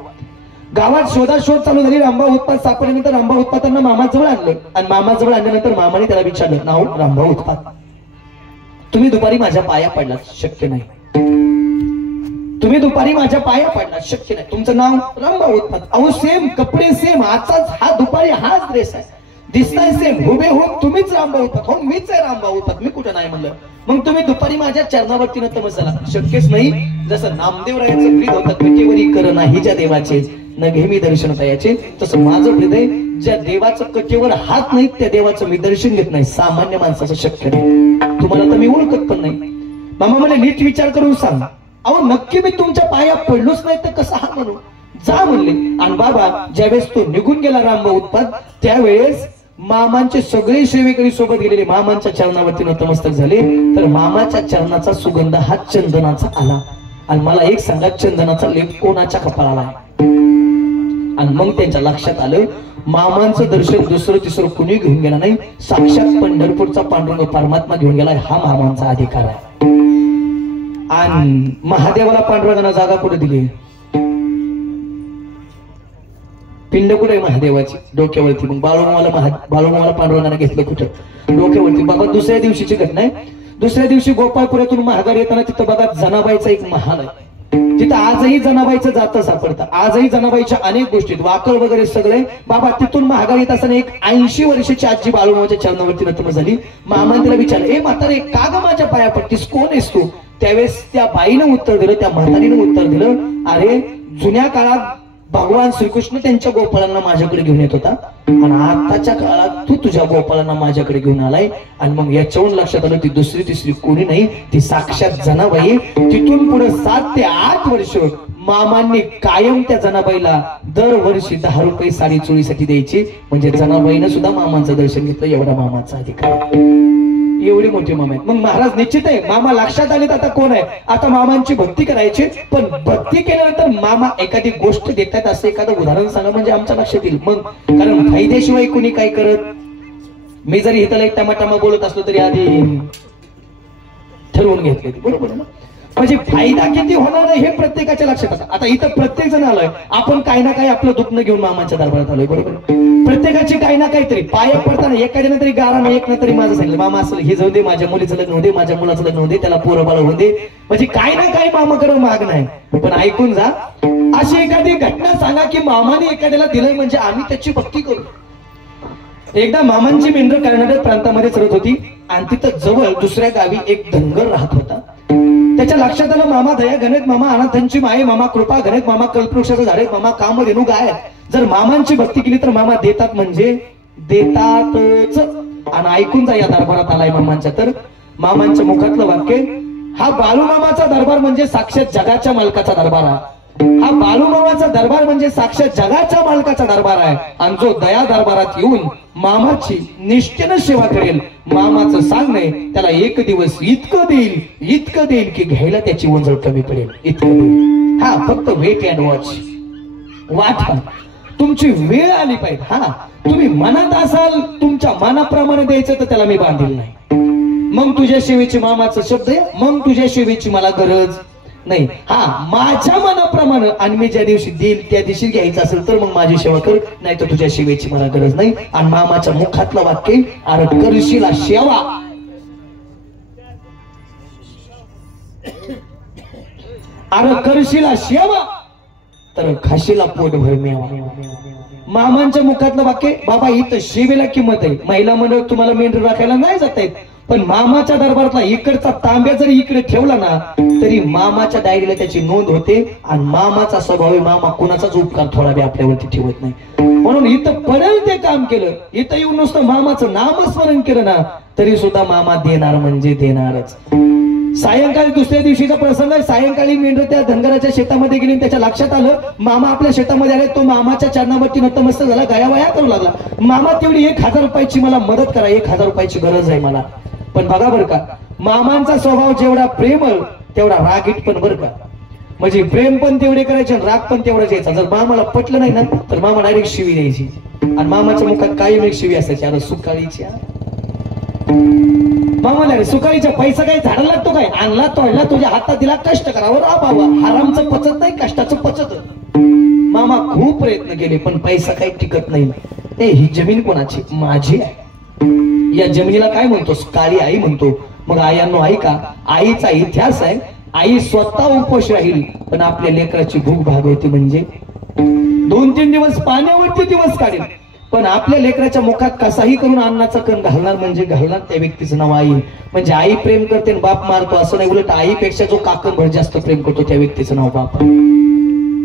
गावात शोधाशोध चालू झाली. रामभाऊ उत्पात सापडल्यानंतर रामभाऊ उत्पातांना मामाजवळ आणलं आणि मामाजवळ आणल्यानंतर मामाने त्याला विचारलं, नाव? रामभाऊ उत्पात. तुम्ही दुपारी माझ्या पाया पडलात? शक्य नाही. तुम्ही दुपारी माझ्या पाया पडलात? शक्य नाही. तुमचं नाव? रामभाऊ उत्पात. अहो सेम कपडे, सेम, आजचाच हा दुपारी हाच ड्रेस आहे, दिसताय सेम, हुबेहूब तुम्हीच रामभाऊ उत्पात. हो मीच आहे रामभाऊ उत्पात. मी कुठं नाही म्हणलं. मग तुम्ही दुपारी माझ्या चरणावरती नतमस्तक झाला? शक्यच नाही. जसं नामदेवरायांचं ब्रीद होतं, कटेवरी कर नाही ज्या देवाचे, न घे मी दर्शन तयाचे, तसं माझं हृदय ज्या देवाचं कटेवर हात नाही त्या देवाचं मी दर्शन घेत नाही. सामान्य माणसाचं शक्य नाही. तुम्हाला तर मी ओळखत पण नाही. मामा मला नीट विचार करून सांग. अहो नक्की मी तुमच्या पाया पडलोच नाही तर कसं हा म्हणू? जा म्हणले. आणि बाबा ज्यावेळेस तो निघून गेला रामभाऊ उत्पात, त्यावेळेस मामांचे सगळे सेवेकरी सोबत गेलेले मामांच्या चरणावरती नतमस्तक झाले. तर मामाच्या चरणाचा सुगंध हा चंदनाचा आला. आणि मला एक सांगा, चंदनाचा लेप कोणाच्या कपाळाला आहे? आणि मग त्यांच्या लक्षात आलं, मामांचं दर्शन दुसरं तिसरं कुणी घेऊन गेला नाही, साक्षात पंढरपूरचा पांडुरंग परमात्मा घेऊन गेला. हा मामांचा अधिकार आहे. आणि महादेवाला पांडुरंगाला जागा कुठे दिली? पिंड कुठे महादेवाची? डोक्यावरती. मग बाळूमामाला पांडुरंगाने घेतलं कुठं? डोक्यावरती. बाबा दुसऱ्या दिवशीची घटना आहे. दुसऱ्या दिवशी गोपाळपुरातून महागार येताना तिथं बघा जनाबाईचा एक महाल आहे. तिथं आजही जनाबाईचं जातं सापडतं. आजही जनाबाईच्या अनेक गोष्टी, वाकळ वगैरे सगळे. बाबा तिथून महागार येत असताना एक 80 वर्षाची आजी बाळूमामाच्या चरणावरती नतमस्तक झाली. मामाने तिला विचारलं, ए म्हातारे का ग माझ्या पाया पडतीस? कोण आहेस तू? त्यावेळेस त्या बाईनं उत्तर दिलं, त्या म्हातारीनं उत्तर दिलं, अरे जुन्या काळात भगवान श्रीकृष्ण त्यांच्या गोपाळांना माझ्याकडे घेऊन येत होता आणि आताच्या काळात तू तुझ्या गोपाळांना माझ्याकडे घेऊन आलाय. आणि मग याच्यावरून लक्षात आलं ती दुसरी तिसरी कोणी नाही, ती साक्षात जनाबाई. तिथून पुढे 7 ते 8 वर्ष मामांनी कायम त्या जनाबाईला दरवर्षी 10 रुपये साडी चोळीसाठी द्यायची. म्हणजे जनाबाईनं सुद्धा मामांचं दर्शन घेतलं. एवढा मामाचा अधिकार, एवढी मोठी मामा आहेत. मग महाराज निश्चित आहे मामा लक्षात आले. आता कोण आहे? आता मामांची भक्ती करायची. पण भक्ती केल्यानंतर मामा एखादी गोष्ट देतात असं एखादं उदाहरण सांगा म्हणजे आमच्या लक्षात येईल. मग कारण फायद्याशिवाय कुणी काय करत. मी जरी इथला एक टमाटामा बोलत असलो तरी आधी ठरवून घेतले, बरोबर ना? म्हणजे फायदा किती होणार हे प्रत्येकाच्या लक्षात असतं. आता इथं प्रत्येक जण आलोय, आपण काही ना काही आपलं दुखणं घेऊन मामाच्या दरबारात आलोय, बरोबर? प्रत्येकाची काही ना काहीतरी पाया पडताना एखाद्यानं तरी गारानं एक ना तरी माझं सांगितलं, मामा असं हे जाऊ दे, माझ्या मुलीचं लग्न होऊ दे, माझ्या मुलाचं लग्न होऊ दे, त्याला पोरं बाळ होऊ दे. म्हणजे काही ना काही मामाकडे माग नाही. पण ऐकून जा, अशी एखादी घटना सांगा की मामाने एखाद्याला दिलंय म्हणजे आम्ही त्याची भक्ती करू. एकदा मामांची मेंढर कर्नाटक प्रांतामध्ये चरत होती आणि तिथं जवळ दुसऱ्या गावी एक धनगर राहत होता. त्याच्या लक्षात आलं, मामा दया गणेश, मामा अनाथांची माये, मामा कृपा गणेश, मामा कल्पवृक्षाचं झाड, मामा कामधेनू गाय. जर मामांची भक्ती केली तर मामा देतात म्हणजे देतातच. आणि ऐकून जा, या दरबारात आलाय मामांच्या, तर मामांच्या मुखातलं वाक्य, हा बाळूमामाचा दरबार म्हणजे साक्षात जगाच्या मालकाचा दरबार आहे. हा बाळूमामाचा दरबार म्हणजे साक्षात जगाच्या मालकाचा दरबार आहे. आणि जो दया दरबारात येऊन मामाची निष्ठेनं सेवा करेल, मामाचं सांगणे त्याला एक दिवस इतकं देईल की घ्यायला त्याची वंजळ कमी पडेल, इतकं देईल. हा फक्त वेट अँड वॉच, वाट. तुमची वेळ आली पाहिजे. हा तुम्ही मनात असाल, तुमच्या मनाप्रमाणे द्यायचं तर त्याला मी बांधील नाही. मग तुझ्या सेवेची मामाचा शब्द आहे, मग तुझ्या सेवेची मला गरज नाही. हा माझ्या मनाप्रमाणे आणि मी ज्या दिवशी देईल त्या दिवशी घ्यायचं असेल तर मग माझी सेवा कर, नाही तर तुझ्या सेवेची मला गरज नाही. आणि मामाच्या मुखातलं वाक्य, अरे करशीला सेवा, अरे करशीला सेवा तर खाशीला पोटभर मेवा. मामांच्या मुखातलं वाक्य. बाबा इथं सेवेला किंमत आहे. महिला मंडळ तुम्हाला मेंढर राखायला नाही जात आहेत, पण मामाच्या दरबारातला इकडचा तांब्या जरी इकडे ठेवला ना तरी मामाच्या डायरीला त्याची नोंद होते आणि मामाचा स्वभाव आहे, मामा कुणाचाच उपकार थोडा बी आपल्यावरती ठेवत नाही. म्हणून इथं पडेल ते काम केलं, इथं येऊन नुसतं मामाचं नामस्मरण केलं ना तरी सुद्धा मामा देणार म्हणजे देणारच. सायंकाळी दुसऱ्या दिवशीचा प्रसंग आहे. सायंकाळी मेंढर त्या धनगराच्या शेतामध्ये गेली, त्याच्या लक्षात आलं मामा आपल्या शेतामध्ये आले. तो मामाच्या चरणावरती नतमस्तक झाला, गायावाया करू लागला. मामा तेवढी 1000 रुपयाची मला मदत करा, 1000 रुपयाची गरज आहे मला. पण बघा बरं का, मामांचा स्वभाव जेवढा प्रेमळ तेवढा रागीट पण बरं का. म्हणजे प्रेम पण तेवढे करायचे, राग पण तेवढाच यायचा. जर मामाला पटलं नाही ना तर मामा डायरेक्ट शिवी द्यायची आणि मामाच्या मुखात कायम एक शिवी असायची, अरे सुकाळीच्या मामाला सुकाळीच्या पैसा काही झाडाला लागतो काय, आणला तोडला तुझ्या हातात दिला, कष्ट करावं रा बाबा, हरामचं पचत नाही कष्टाचं पचत. मामा खूप प्रयत्न केले पण पैसा काही टिकत नाही. ही जमीन कोणाची, माझी आहे. या जमिनीला काय म्हणतोस, काळी आई म्हणतो. मग आयांनो ऐका, आईचा इतिहास आहे. आई स्वतः उपोष राहील पण आपल्या लेकराची भूक भागवते, म्हणजे 2-3 दिवस पाण्यावरती दिवस काढेल पण आपल्या लेकराच्या मुखात कसाही करून अन्नाचा कण घालणार म्हणजे घालणार. त्या व्यक्तीचं नाव आई. म्हणजे आई प्रेम करते आणि बाप मारतो असं नाही, उलट आईपेक्षा जो काकणभर जास्त प्रेम करतो त्या व्यक्तीचं नाव बाप.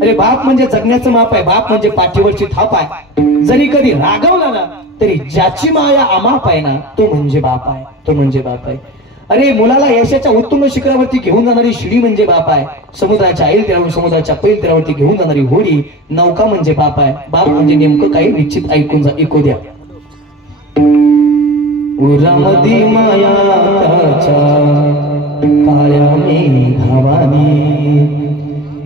अरे बाप म्हणजे जगण्याचं माप आहे, बाप म्हणजे पाठीवरची थाप आहे. जरी कधी रागवला ना तरी ज्याची माया अमाप आहे ना तो म्हणजे बाप आहे, तो म्हणजे बाप आहे. अरे मुलाला यशाच्या उत्तुंग शिखरावरती घेऊन जाणारी शिडी म्हणजे बाप आहे. समुद्राच्या ऐल तीरावरून समुद्राच्या पैल तीरावरती घेऊन जाणारी होडी नौका म्हणजे बाप आहे. बाप म्हणजे नेमकं काही निश्चित ऐकू द्या. उरामदी माया त्याच्या काळ्या मेघावानी,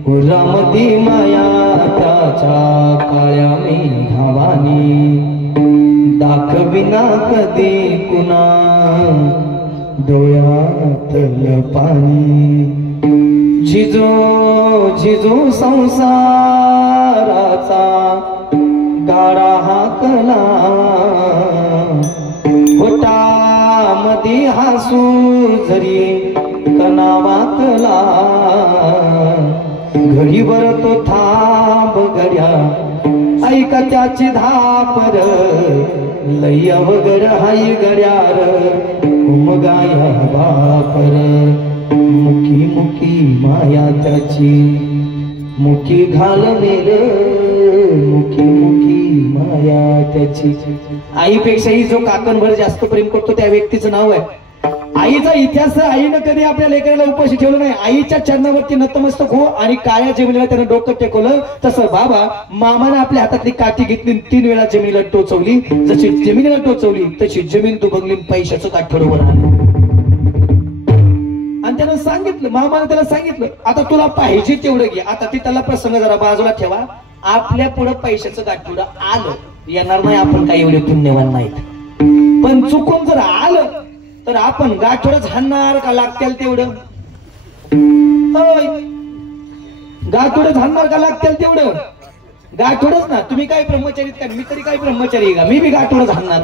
उरामदी माया त्याच्या काळ्या मेघावानी, दाखविना कधी कुणा डोळ्यातलं पाणी. झिजो झिजो संसाराचा गाडा हाकला, पोटामध्ये हसू जरी कणावातला, घडीवर तो थांब घड्या ऐका त्याची धापर, लय्या वगर हाय गड्यार उमगाया बापर. मुखी मुखी माया त्याची मुखी घाल मेर, मुखी मुखी माया त्याची. आईपेक्षाही जो काकणभर जास्त प्रेम करतो त्या व्यक्तीचं नाव आहे. आईचा इतिहास, आईनं कधी आपल्या लेकराला उपाशी ठेवलं नाही. आईच्या चरणावरती नतमस्तक हो आणि काळ्या जमिनीला त्यानं डोकं टेकवलं. तसं बाबा मामानं आपल्या हातातली काठी घेतली, 3 वेळा जमिनीला टोचवली. जशी जमिनीला टोचवली तशी जमीन दुबगली, पैशाचं काठोडवर आलं. आणि त्यानं सांगितलं, मामानं त्याला सांगितलं आता तुला पाहिजे तेवढं घे. आता ती त्याला प्रसंग जरा बाजूला ठेवा. आपल्या पुढं पैशाचं गाठोडं आलं, येणार नाही, आपण काही एवढे पुण्यवान नाहीत. पण चुकून जर आलं तर आपण गाठोडच हाणणार का लागतील तेवढं, गाठोडच हाणणार का लागतील तेवढं, गाठोडच ना. तुम्ही काय ब्रह्मचारीत का, मी तरी काय ब्रह्मचारी का, मी बी गाठोडच हाणणार.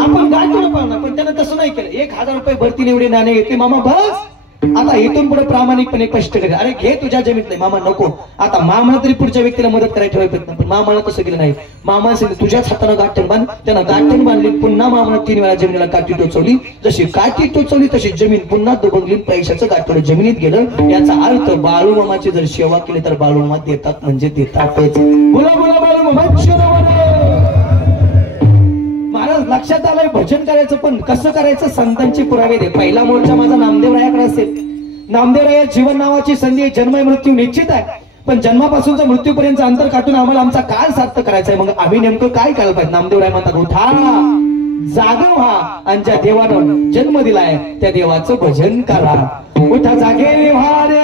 आपण गाठोड पाळणार. पण त्यानं तसं नाही केलं. 1000 रुपये भरतील एवढे नाणे घेतले. मामा बस आता इथून पुढे प्रामाणिकपणे कष्ट कर. अरे घे तुझ्या जमीत नाही मामा नको. आता मामाला तरी पुढच्या व्यक्तीला मदत करायची ठेवायचं नाही. पण मामाला तसं केलं नाही. मामा तुझ्याच हातानं गाठण बांध. त्यानं गाठण बांधली. पुन्हा मामानं 3 वेळा जमिनीला काठी टोचवली. जशी काठी टोचवली तशी जमीन पुन्हा दुबगली. पैशाचं गाठोडं जमिनीत गेलं. याचा अर्थ बाळू मामाची जर सेवा केली तर बाळू मामा देतात म्हणजे देतातच. बोला बोला बाळू मामा. महाराज लक्षात आलंय भजन करायचं पण कसं करायचं, संतांचे पुरावे दे. पहिला मोर्चा माझा नामदेवरायाकडे असेल. नामदेवराया जीवन नावाची संधी, जन्म मृत्यू निश्चित आहे. पण जन्मापासूनचा मृत्यूपर्यंत अंतर काढून आम्हाला आमचा काळ सार्थ करायचा आहे. मग आम्ही नेमकं काय करायला पाहिजे. नामदेवराय म्हणतात उठा जागा व्हा आणि ज्या देवानं जन्म दिलाय त्या देवाचं भजन करा. उठा जागे व्हा रे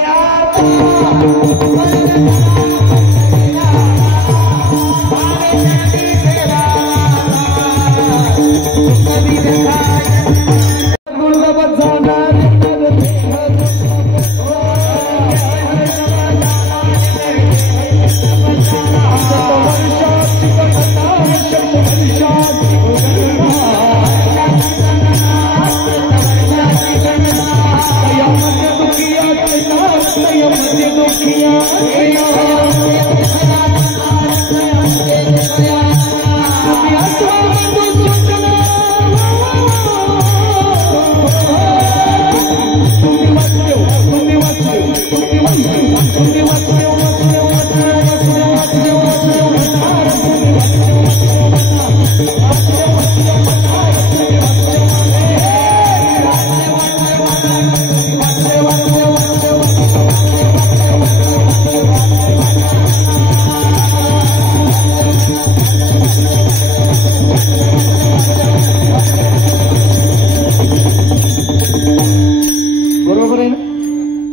बरोबर आहे ना?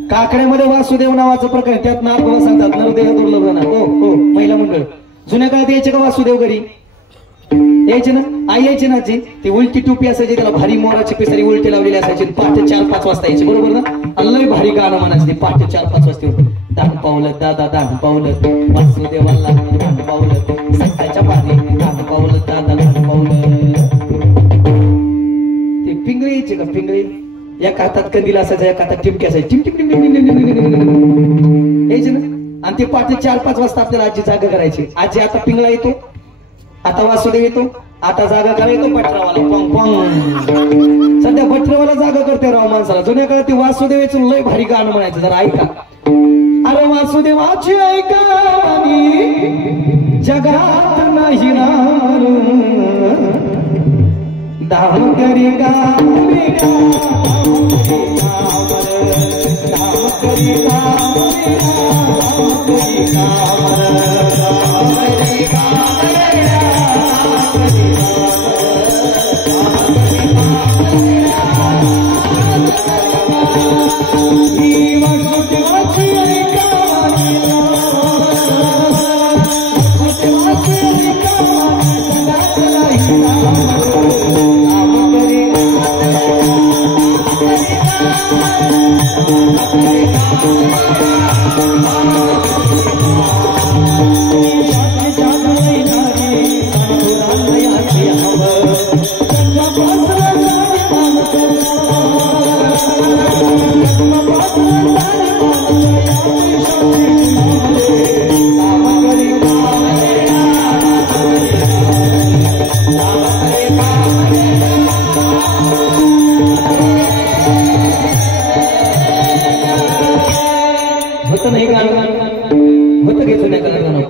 काकड्यामध्ये वासुदेव नावाचं प्रकरण, त्यात नागबाबा सांगतात नरदेह दुर्लभ ना. हो हो, महिला मंडळ जुन्या काळात यायचे का वासुदेव घरी? यायचे ना? आई यायची ना जी, ती उलटी टोपी असायची, त्याला भारी मोराची पिसारी उलटी लावलेली असायची, पहाटे 4-5 वाजता यायची, बरोबर ना? लय भारी गाणं म्हणायचं ते पहाटे 4-5 वाजता. दान पावलं दादा दान पावलं, वासुदेवाला दान पावलं, सकाळच्या पाणी दान पावलं दादा दान पावलं. ते पिंगळे यायचे का? पिंगळे एका हातात कंदील असायचा, एका हातात टिमकी असायची, टिम टिम टिम टिम टिम यायचे ना. आणि ते पहाटे 4-5 वाजता आपल्याला आजी जागा करायची. आजी आता पिंगळा येतो, आता वासुदेव येतो, आता जागा करा येतो पटरावाला. Pong Pong. सध्या पटरावाला जागा करते राव माणसाला. जुन्या काळात ते वासुदेवाचं लय भारी गाणं म्हणायचं, जरा ऐका. अरे वासुदेवाची ऐका जगात नाही राम, दाम करी गावरे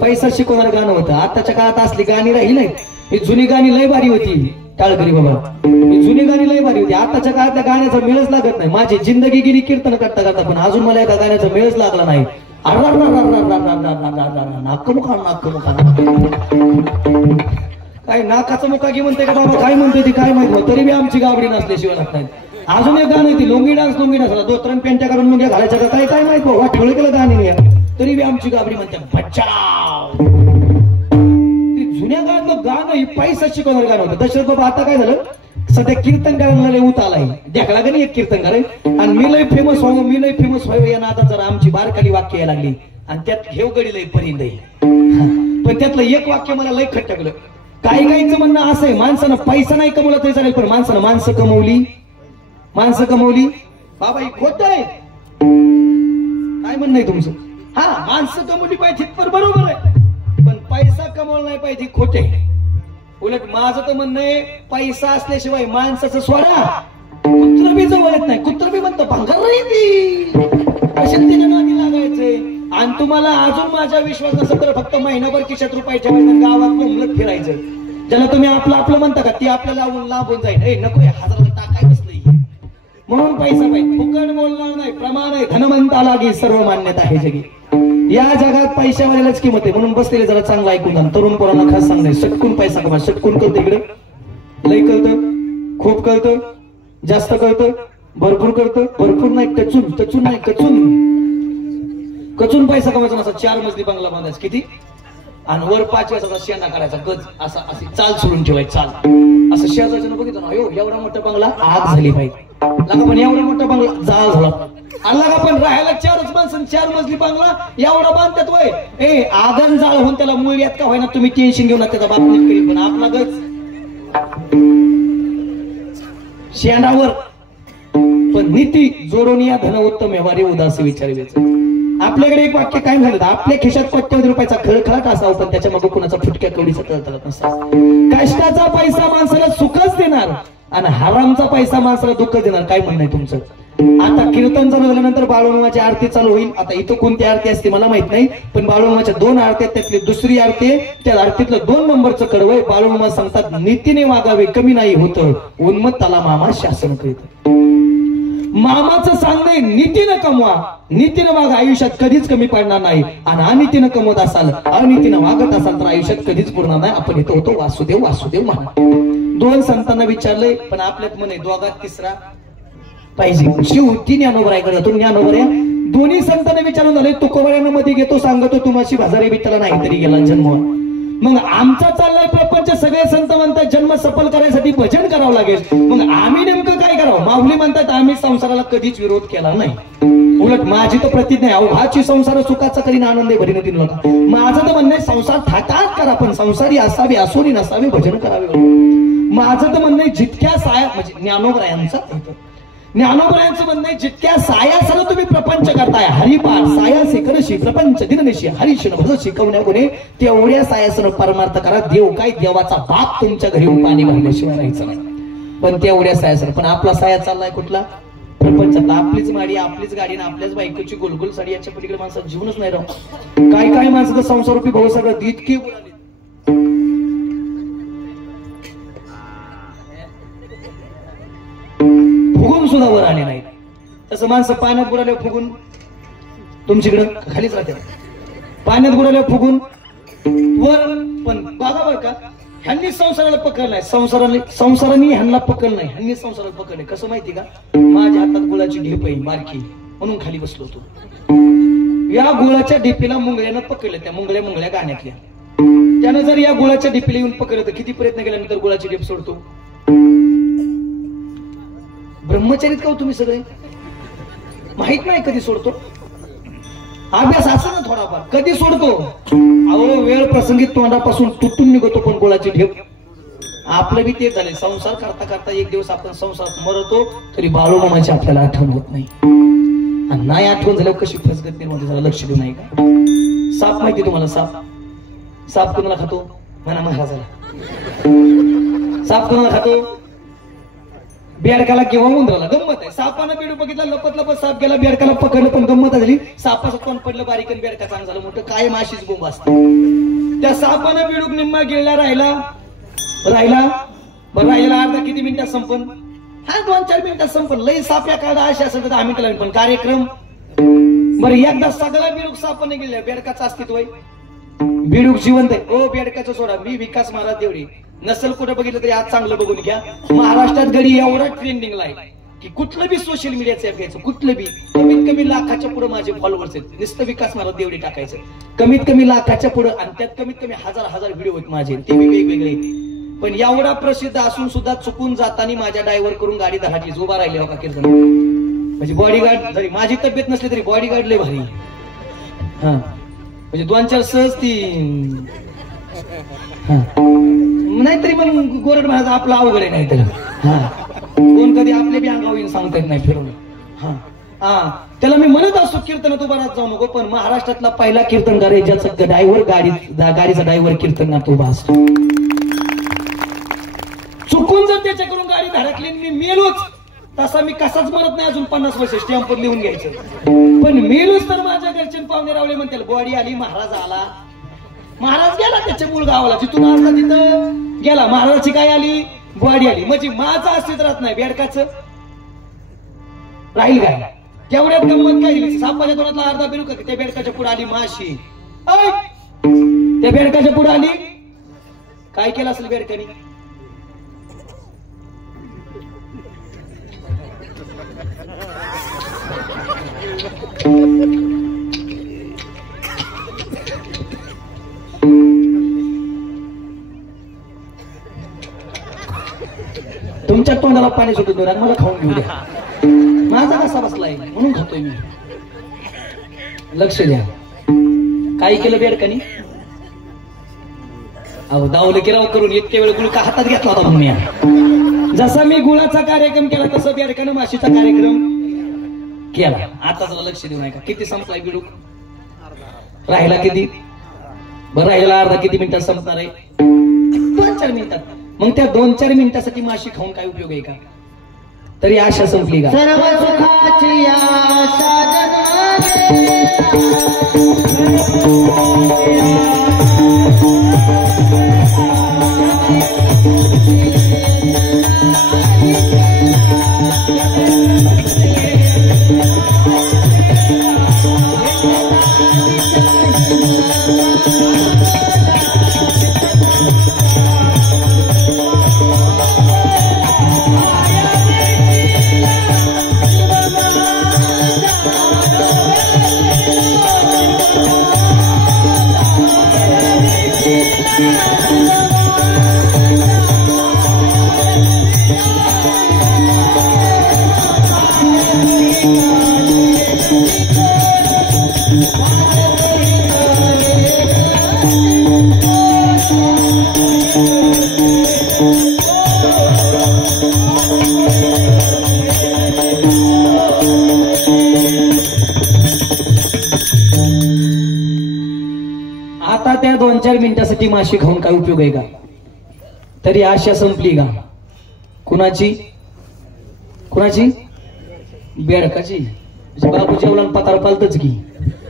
पैसा शिकवणारं गाणं होतं. आताच्या काळात असली गाणी राही नाहीत. ही जुनी गाणी लय भारी होती टाळकरी बाबा, ही जुनी गाणी लय भारी होती. आताच्या काळातल्या गाण्याचा मेळच लागत नाही. माझी जिंदगी गेली कीर्तन करता करता, पण अजून मला एका गाण्याचा मेळच लागला नाही. काय नाकाचा मुका की म्हणते का बाबा, काय म्हणते ती काय माहित, तरी बी आमची गाबडी नसल्याशिवाय लागत नाही. अजून एक गाणं होती लोंगी डान्स दोतरण पेंट्या करून लुंग्या घालायच्या का काय काय माहित बाबा, ठेवलं केलं गाणी नाही, तरी बी आमची गाबडी म्हणते बचाव. ती जुन्या काळातलं गाणं ही पैसा शिकवणार गाणं होतं. दशरथ बाबा आता काय झालं, सध्या कीर्तन करायला लय उत आलाय, देखला का नाही एक कीर्तन करे, आणि मी लय फेमस व्हावं या नादात जरा आमची बारकाली वाक्य यायला लागली, आणि त्यात घेव गडी लय परिंद आहे. पण त्यातलं एक वाक्य मला लय खटकलं. काही काहींचं म्हणणं असं आहे, माणसानं पैसा नाही कमवला तरी चालेल, पण माणसानं माणसं कमवली बाबा ही खोट आहे. काय म्हणणं आहे तुमचं? हा, माणसं कमवली पाहिजे पण बरोबर आहे, पण पैसा कमवला नाही पाहिजे खोटे. उलट माझं तर म्हणणं आहे, पैसा असल्याशिवाय माणसाचं सोडा कुत्र बी जवळ येत नाही. कुत्र बी म्हणतं भांगर नाही त्याच्या नादी लागायचंय. आणि तुम्हाला अजून माझा विश्वास नसेल तर फक्त महिनाभर खिशात रुपये ठेवायचं, गावात बोंबलत फिरायचं. ज्याला तुम्ही आपलं म्हणता का ती आपल्याला लांबून जाईल. नको 1000 टाकाय बसलंय म्हणून पैसा पाहिजे. फुकट बोलणार नाही, प्रमाण आहे. धनवंताला लागी सर्व मान्यता आहे जगी. या जगात पैशावाल्यालाच किंमत आहे. म्हणून बसलेले जरा चांगलं ऐकून जा. तरुण पोरांना खास सांगणे, सटकून पैसा कमा. सटकून कळतं इकडे, लय कळतं, खूप कळतं, जास्त कळतं, भरपूर कळतं. भरपूर नाही, टचून नाही, कचून पैसा कमायचा नसा. 4 मजली बंगला बांधायचा किती, आणि वर 5 वेळाचा शेंडा करायचा, गज असा अशी चाल सोडून ठेवायची. चाल असं शेजारचं बघितलं ना, एवढा मोठा बंगला आग झाली पाहिजे लागा, पण एवढा मोठा बंगला जाळ झाला आला का. पण राहायला 4च माणसं, 4 मजली बंगला एवढा बांधतात वय. आगन जाळ होऊन त्याला मूळ यात का होईना, तुम्ही टेन्शन घेऊन त्याचा बाप नीट करील, पण आपला गज शेंडावर. पण नीती जोडून या धन उत्तम व्यवहारी उदास विचारायचं. आपल्याकडे एक वाक्य काय झालं, आपल्या खिशात कोट्यवधी रुपयाचा खळखळाट असावा, पण त्याच्या मागे कुणाचा फुटक्या कवडीचा तळतळत नसावा. कष्टाचा पैसा माणसाला सुखच देणार, आणि हरामचा पैसा माणसाला दुःख देणार. काय म्हणणं आहे तुमचं? आता कीर्तन चालू झाल्यानंतर बाळूमामाची आरती चालू होईल. आता इथं कोणती आरती असते मला माहित नाही, पण बाळूमामाच्या 2 आरत्या, त्यातली दुसरी आरती, त्या आरतीतलं 2 नंबरचं कडवं. बाळूमामा सांगतात, नीतीने वागावे कमी नाही होतं, उन्मत्ताला मामा शासन करीत. मामाचं सांगणे, नीतीनं कमवा, नीतीनं वागा, आयुष्यात कधीच कमी पडणार नाही. आणि अनितीनं कमवत असाल, अनितीनं वागत असाल तर आयुष्यात कधीच पुरणार नाही. आपण इथं होतो वासुदेव म्हणा. 2 संतांना विचारलंय, पण आपल्यात म्हणे दोघात तिसरा पाहिजे. शेवटी ज्ञानोबराकडे जातो. ज्ञानोबऱ्या दोन्ही संतांना विचारून झाले. तुकोबऱ्यानं मध्ये घेतो सांगतो तुम्हाशी भाजारी विठ्ठला नाही तरी गेला जन्म. मग आमचा चाललाय प्रपंच. सगळे संत म्हणतात जन्म सफल करायसाठी भजन करावं लागेल. मग आम्ही नेमकं काय करावं? माऊली म्हणतात आम्ही संसाराला कधीच विरोध केला नाही. उलट माझी तर प्रतिज्ञा आहे अवघाची संसार सुखाचा करीन आनंद भरीन तीन लोक. माझं तर म्हणणं आहे संसार थाटात करा पण संसारी असावे असोनी नसावे भजन करावे. माझं तर म्हणणं आहे जितक्या साया म्हणजे ज्ञानोबरायांचं म्हणणं आहे जितक्या सायासनं तुम्ही प्रपंच करताय हरिपाठ सायासी करशी प्रपंच दिननिशी हरिशन भज शिकवण्या कोणी तेवढ्या सायासनं परमार्थ करा. देव काय देवाचा बाप तुमच्या घरी पाणी भरल्याशिवाय राहायचं नाही. पण तेवढ्या सायासनं. पण आपला साया चाललाय कुठला? प्रपंचात. आपलीच माडी आपलीच गाडी ना आपल्याच बायकोची गोलगोल साडी याच्या पलीकडे माणसात जीवनच नाही राहू. काय काय माणसं तर संसारूपी भाऊ सगळं इतके बोलाले फुगून सुद्धा वर आले नाही. तसं माणसं पाण्यात बुडाले फुगून तुमच्याकडे खालीच राहते. पाण्यात बुडाले फुगून वर. पण बघा बरं का ह्यांनी संसाराला पकडलाय. संसाराने ह्यांना पकडलं नाही. ह्यांनी संसाराला पकडलंय. कसं माहिती का? माझ्या हातात गुळाची ढेप आहे बारकी म्हणून खाली बसलो होतो. या गुळाच्या ढेपीला मुंगळ्यानं पकडलं. त्या मुंगळ्या गाण्यातल्या. त्यानं जर या गुळाच्या ढेपीला येऊन पकडलं तर किती प्रयत्न केल्यानंतर गुळाची ढेप सोडतो? ब्रह्मचारीत का तुम्ही सगळे? माहित नाही कधी सोडतो. अभ्यास असं ना थोडाफार कधी सोडतो? अहो वेळ प्रसंगी तोंडापासून तुटून निघतो पण गोळाची ढेप. आपलं बी ते झाले. संसार करता करता एक दिवस आपण संसारात मरतो तरी बाळूमामाची आपल्याला आठवण होत नाही. आणि नाही आठवण झाल्यावर कशी फसगत निर्माण झाला लक्ष देऊ नाही का? साप माहिती तुम्हाला? साप कोणाला खातो? म्हणा महाराजाला. साप कोणाला खातो? बेडकाला किंवा उंदराला. गंमत आहे. सापानं बेडू बघितला लपत साप गेला बेडकाला पकडलं पण गंमत झाली. सापाचं तोंड पडलं बारीक आणि बेडका चांग झालं मोठं. काय माशीच बोंब असते. त्या सापानं बेडूक निम्मा गिळला राहिला बरं राहिला अर्धा किती मिनिटात संपन? हा 2-4 मिनिटात संपन. लई साप या काढा अशी असेल तर 10 मिनिटं लागेल. पण कार्यक्रम बरं एकदा सगळा बेडूक सापाने गिळल्या. बेडकाचं अस्तित्व आहे. बेडूक जिवंत आहे. ओ बेडकाचं सोडा. मी विकास महाराज देवडे नसल कुठं बघितलं तरी आज चांगलं बघून घ्या. महाराष्ट्रात गडी एवढा ट्रेंडिंगला आहे की कुठलं बी सोशल मीडियाचं ऍप घ्यायचं. कुठलं बी कमीत कमी लाखाच्या पुढे माझे फॉलोअर्स आहेत. नुसतं विकास महाराज देवडे टाकायचं. कमीत कमी लाखाच्या पुढे आणि त्यात कमीत कमी हजार व्हिडिओ आहेत माझे. ते बी वेगवेगळे. पण एवढा प्रसिद्ध असून सुद्धा चुकून जाताना माझ्या ड्रायव्हर करून गाडी धराटली. उभा राहिले हो का कीर्तन. म्हणजे बॉडीगार्ड जरी माझी तब्येत नसली तरी बॉडीगार्ड लय भारी. हा म्हणजे 2-4 सहज ती नाहीतरी पण गोरड महाराज आपला अवघड आहे. नाहीतरी कोण कधी आपले बी अंगावर येऊन सांगता येत नाही फिरवलं. त्याला मी म्हणत असतो कीर्तनात उभा राहत जाऊ नको. पण महाराष्ट्रातला पहिला कीर्तनकार आहे ज्याचं ड्रायव्हर गाडीचा ड्रायव्हर कीर्तनात उभा असतो. चुकून जर त्याच्याकडून गाडी धडकली मी मेलोच तसा मी कसाच मरत नाही. अजून 50 वर्ष स्टॅम्पवर लिहून घ्यायचं. पण मेलोच तर माझ्या घरचे पाहुणे रावले म्हणतील बॉडी आली महाराज आला. महाराज गेला त्याच्या मूळ गावाला. जिथून आला तिथं गेला. महाराजाची काय आली? बॉडी आली. म्हणजे माझं अस्तित्वात नाही. बेडकाचं राहील काय? तेवढ्यात गंमत काय दिली? सापाच्या तोंडातला अर्धा बेडूक त्या बेडकाच्या पुढे आली माशी. त्या बेडकाच्या पुढे आली. काय केलं असेल बेडकाने? तुमच्या तोंडाला पाणी सुटत नाही. मला खाऊन घेऊ द्या. माझा कसा बसलाय म्हणून खातोय मी. लक्ष द्या. काय केलं बेडकानी? अहो दावलं की राव करून इतके वेळ गुळ का हातात घेतला होता म्हणून मी. जसा मी गुळाचा कार्यक्रम केला तसं बेडकानं माशीचा कार्यक्रम केला. आता जरा लक्ष देऊ नये का? किती संपलाय बिडूक? राहिला किती? बरं राहिला अर्धा किती मिनिटात संपणार आहे? 2-4 मिनिटात. मग त्या 2-4 मिनिटासाठी माशी खाऊन काय उपयोग आहे का? तरी आशा संपली का? सर्व सुखाची आशा त्या 2-4 मिनिटासाठी माशी खाऊन काय उपयोग आहे का? तरी आशा संपली का? कुणाची कुणाची? बेडकाची. बाबू जेवला पतार पालतच की,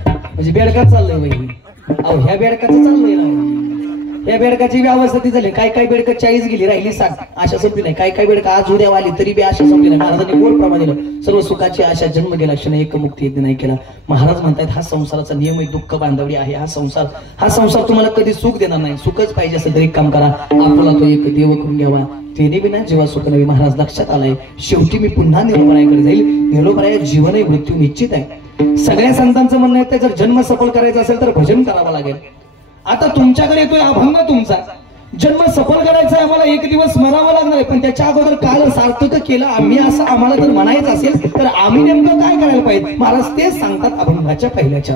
म्हणजे बेडकाच चाललंय बाई. अहो ह्या बेडकाचं चाललंय ना, या बेडकाची अवस्था ती झाली. काय काय बेडक 40 गेली, राहिली 60. आशा संपली नाही. काय काय बेडका आज उद्या आली तरी बी आशा संपली नाही. महाराजांनी गोड प्रमाण दिलं, सर्व सुखाची आशा जन्म गेला क्षण एक मुक्ती येते नाही केला. महाराज म्हणतात हा संसाराचा नियम आहे, दुःख बांधवडी आहे. हा संसार तुम्हाला कधी सुख देणार नाही. सुखच पाहिजे असेल तर एक काम करा, आपला तो एक देव करून घ्यावा. तेने बिना जेव्हा सुख नवी. महाराज लक्षात आलाय, शेवटी मी पुन्हा निरोबरायाकडे जाईल. निरोबराया जीवन आहे, मृत्यू निश्चित आहे. सगळ्या संतांचं म्हणणं आहे जर जन्म सफल करायचा असेल तर भजन करावं लागेल. आता तुमच्याकडे येतोय अभंग, तुमचा जन्म सफल करायचा आहे, आम्हाला एक दिवस मरावं लागणार आहे. पण त्याच्या अगोदर काल सार्थक केलं आम्ही असं आम्हाला जर म्हणायचं असेल तर आम्ही नेमकं काय करायला पाहिजे? महाराज तेच सांगतात अभंगाच्या पहिल्याच्या.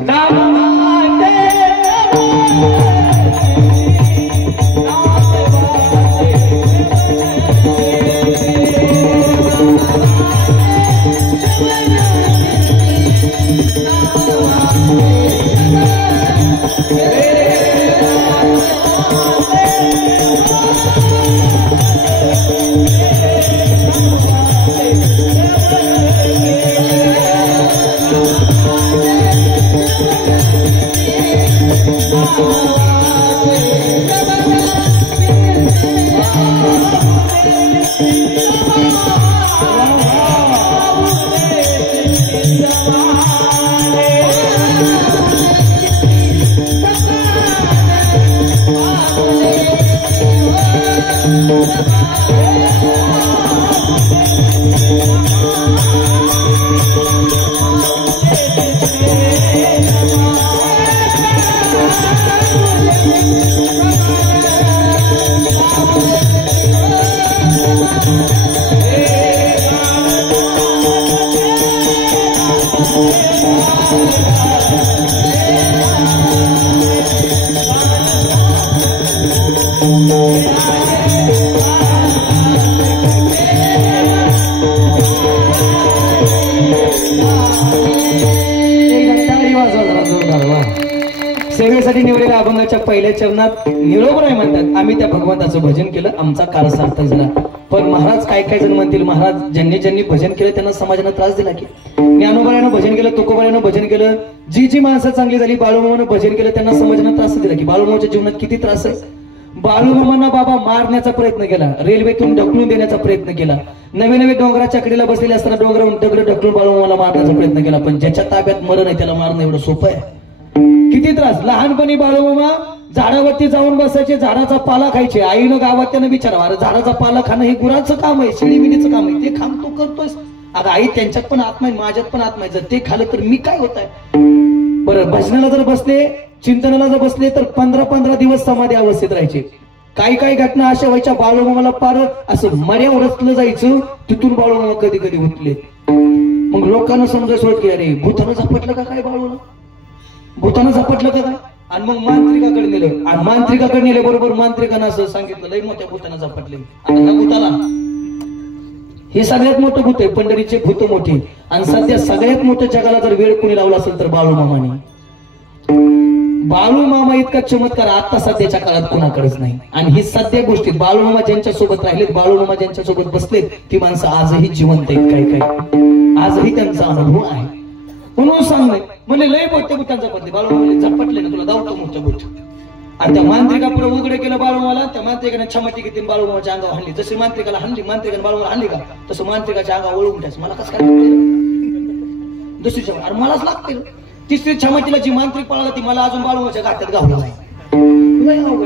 सेवेसाठी निवडलेल्या अभंगाच्या पहिल्या चरणात निरोबराय म्हणतात आम्ही त्या भगवंताचं भजन केलं, आमचा काळ सार्थक झाला. पण महाराज काय काय जण म्हणतील, महाराज ज्यांनी भजन केलं त्यांना समाजाने त्रास दिला की? ज्ञानोबायानं भजन केलं, तुकोबायानं भजन केलं, जी माणसं चांगली झाली, बाळूमामानं भजन केलं त्यांना समाजाने त्रास दिला की? बाळूमामाच्या जीवनात किती त्रास आहे. बाळूमामांना बाबा मारण्याचा प्रयत्न केला, रेल्वेतून ढकलून देण्याचा प्रयत्न केला, नवे डोंगराच्या कडेला बसलेले असताना डोंगरावरून दगड ढकलून बाळूमामाला मारण्याचा प्रयत्न केला. पण ज्याच्या ताब्यात मरण आहे त्याला मारणं एवढं सोपं आहे? किती त्रास. लहानपणी बाळूमामा झाडावरती जाऊन बसायचे, झाडाचा पाला खायचे. आईनं गावात त्यानं विचारावं, अरे झाडाचा पाला खाणं हे गुराचं काम आहे, शिळीमिनीचं काम आहे, ते काम तू करतोयस? अगं आई त्यांच्यात पण आत्मा आहे, माझ्यात पण आत्मा आहे, जर ते खाल्लं तर मी काय होत आहे? बरं, भजनाला जर बसले, चिंतनाला जर बसले तर 15 दिवस समाधी अवस्थेत राहायचे. काही घटना अशा व्हायच्या, बाळूमामाला पार असं मर्यावर रचलं जायचं, तिथून बाळूमामा कधी उठले. मग लोकांना समजायचं होत की अरे भूतानं झपटलं का काय, बाळूला भूतानं झपटलं का काय? आणि मग मांत्रिकाकडे नेलं, आणि मांत्रिकाकडे नेले बरोबर मांत्रिकानं असं सांगितलं लई मोठ्या भूतानं झपटले. आता ह्या भूताला हे सगळ्यात मोठं भूत आहे, पंढरीचे भूत मोठी. आणि सध्या सगळ्यात मोठं जगाला जर वेळ कोणी लावला असेल तर बाळूमामाने. बाळूमामा इतका चमत्कार आता सध्याच्या काळात कोणाकडेच नाही. आणि ही सध्या गोष्टी बाळूमामा ज्यांच्या सोबत राहिलेत, बाळूमामा ज्यांच्या सोबत बसलेत, ती माणसं आजही जिवंत आहेत. काय आजही त्यांचा अनुभव आहे. म्हणून सांगणे म्हणजे लय मोठ्या भूतांचा पडले, बाळूमामाला झपटले ना तुला दावतो मोठ्या भूत. आणि त्या मांत्रिका पुढे उघडे केलं बाळूमाला, त्या मांत्रिकाने छमाटी घेतली बाळूमाच्या अंगावर हाणली. जशी मांत्रिकाला हाणली, मांत्रिकाने बाळूमाला हाणली का तसं मांत्रिकाच्या अंगावर वळून ठेवायचं. मला कसं काय दुसरी छमाटी, अरे मलाच लागते. तिसरी छमाटीला जी मांत्रिक पळाला ती मला अजून बाळूमाच्या गाठ्यात गावलं नाही.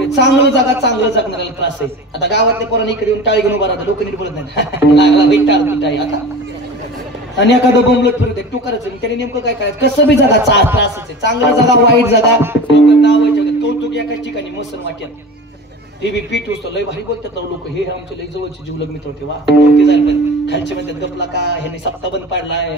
चांगलं जागा चांगलं जगणाऱ्याला त्रास आहे. आता गावातल्या पोरांनी इकडे येऊन टाळी घेऊन उभा राहतात, लोक नीट बोलत नाही, लागला टाळ टाळी आता. आणि एखादं बोंबलत फिरत तू करायचं, त्याने नेमकं काय करायचं? कसं बी जगा त्रासच आहे. चांगला जगा, वाईट जगा, नाव जगत कौतुक एकाच ठिकाणी मसन वाट्यात. हे बी पीठ उचतो, लय भारी बोलतात लोक, हे आमचे लय जवळचे जीवलग मित्र होते. वा जायला पण खालचे म्हणतात गपला का, ह्याने सप्ताह बंद पाडलाय,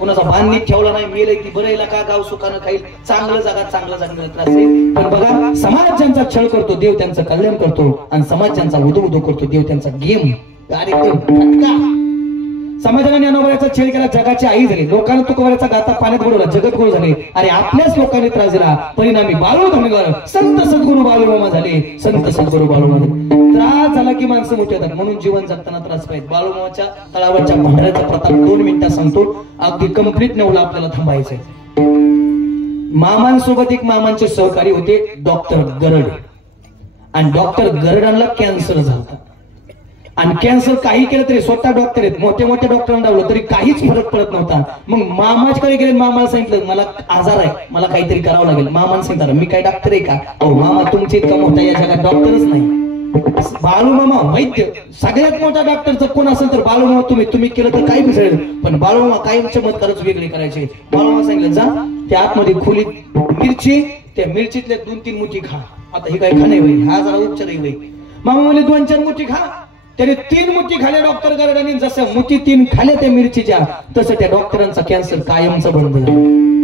कोणाचा भान नीट ठेवला नाही, मेले की बरं का, गाव सुखानं खाईल. चांगलं जगा, चांगलं जगण्याला त्रास आहे. पण बघा, समाज ज्यांचा छळ करतो देव त्यांचं कल्याण करतो, आणि समाज ज्यांचा उदो करतो देव त्यांचा गेम कार्यक्रम फटका. समाजाने ज्ञानोबाचा छेड केला, जगाची आई झाली, लोकांना तुकोबाराचा गाता पाण्यात बुडवला, जगद्गुरु झाले आणि आपल्याच लोकांनी त्रास दिला. परिणामी बाळू धनगर संत सद्गुरु बाळूमामा झाले. संत सद्गुरु बाळूमामा त्रास झाला की माणसं मोठी होतात, म्हणून जीवन जगताना त्रास पाहिजे. बाळूमामाच्या तळावरच्या भांडाऱ्याचा प्रताप 2 मिनिटात सांगतो, अगदी कंप्लीट नेवला आपल्याला थांबायचंय. मामांसोबत एक मामांचे सहकारी होते डॉक्टर गरड, आणि डॉक्टर गरडांना कॅन्सर झाला. आणि कॅन्सर काही केलं तरी, स्वतः डॉक्टर आहेत, मोठ्या मोठ्या डॉक्टरांना डावलं तरी काहीच फरक पडत नव्हता. मग मामाकडे गेले, मामाला सांगितलं मला आजार आहे, मला काहीतरी करावं लागेल. मामाने सांगितलं मी काय डॉक्टर आहे का? अहो मामा तुमचे इतका मोठा या जगात डॉक्टरच नाही. बाळूमामा वैद्य, सगळ्यात मोठा डॉक्टरचं कोण असेल तर बाळूमामा. तुम्ही केलं तर काही बिघडेल, पण बाळूमामा काही चमत्कारच वेगळे करायचे. बाळूमामा सांगितलं जा त्या आतमध्ये खोलीत मिरची, त्या मिरचीतल्या 2-3 मुठी खा. आता हे काय खाणे होईल, हा जरा उपचारही होईल. मामा म्हणले 2-4 मुठी खा. त्याने 3 मुठी खाल्या डॉक्टर गरडांनी. जसं मुठी 3 खाल्या त्या मिरचीच्या, तसं त्या डॉक्टरांचा कॅन्सर कायमचा बंद झाला,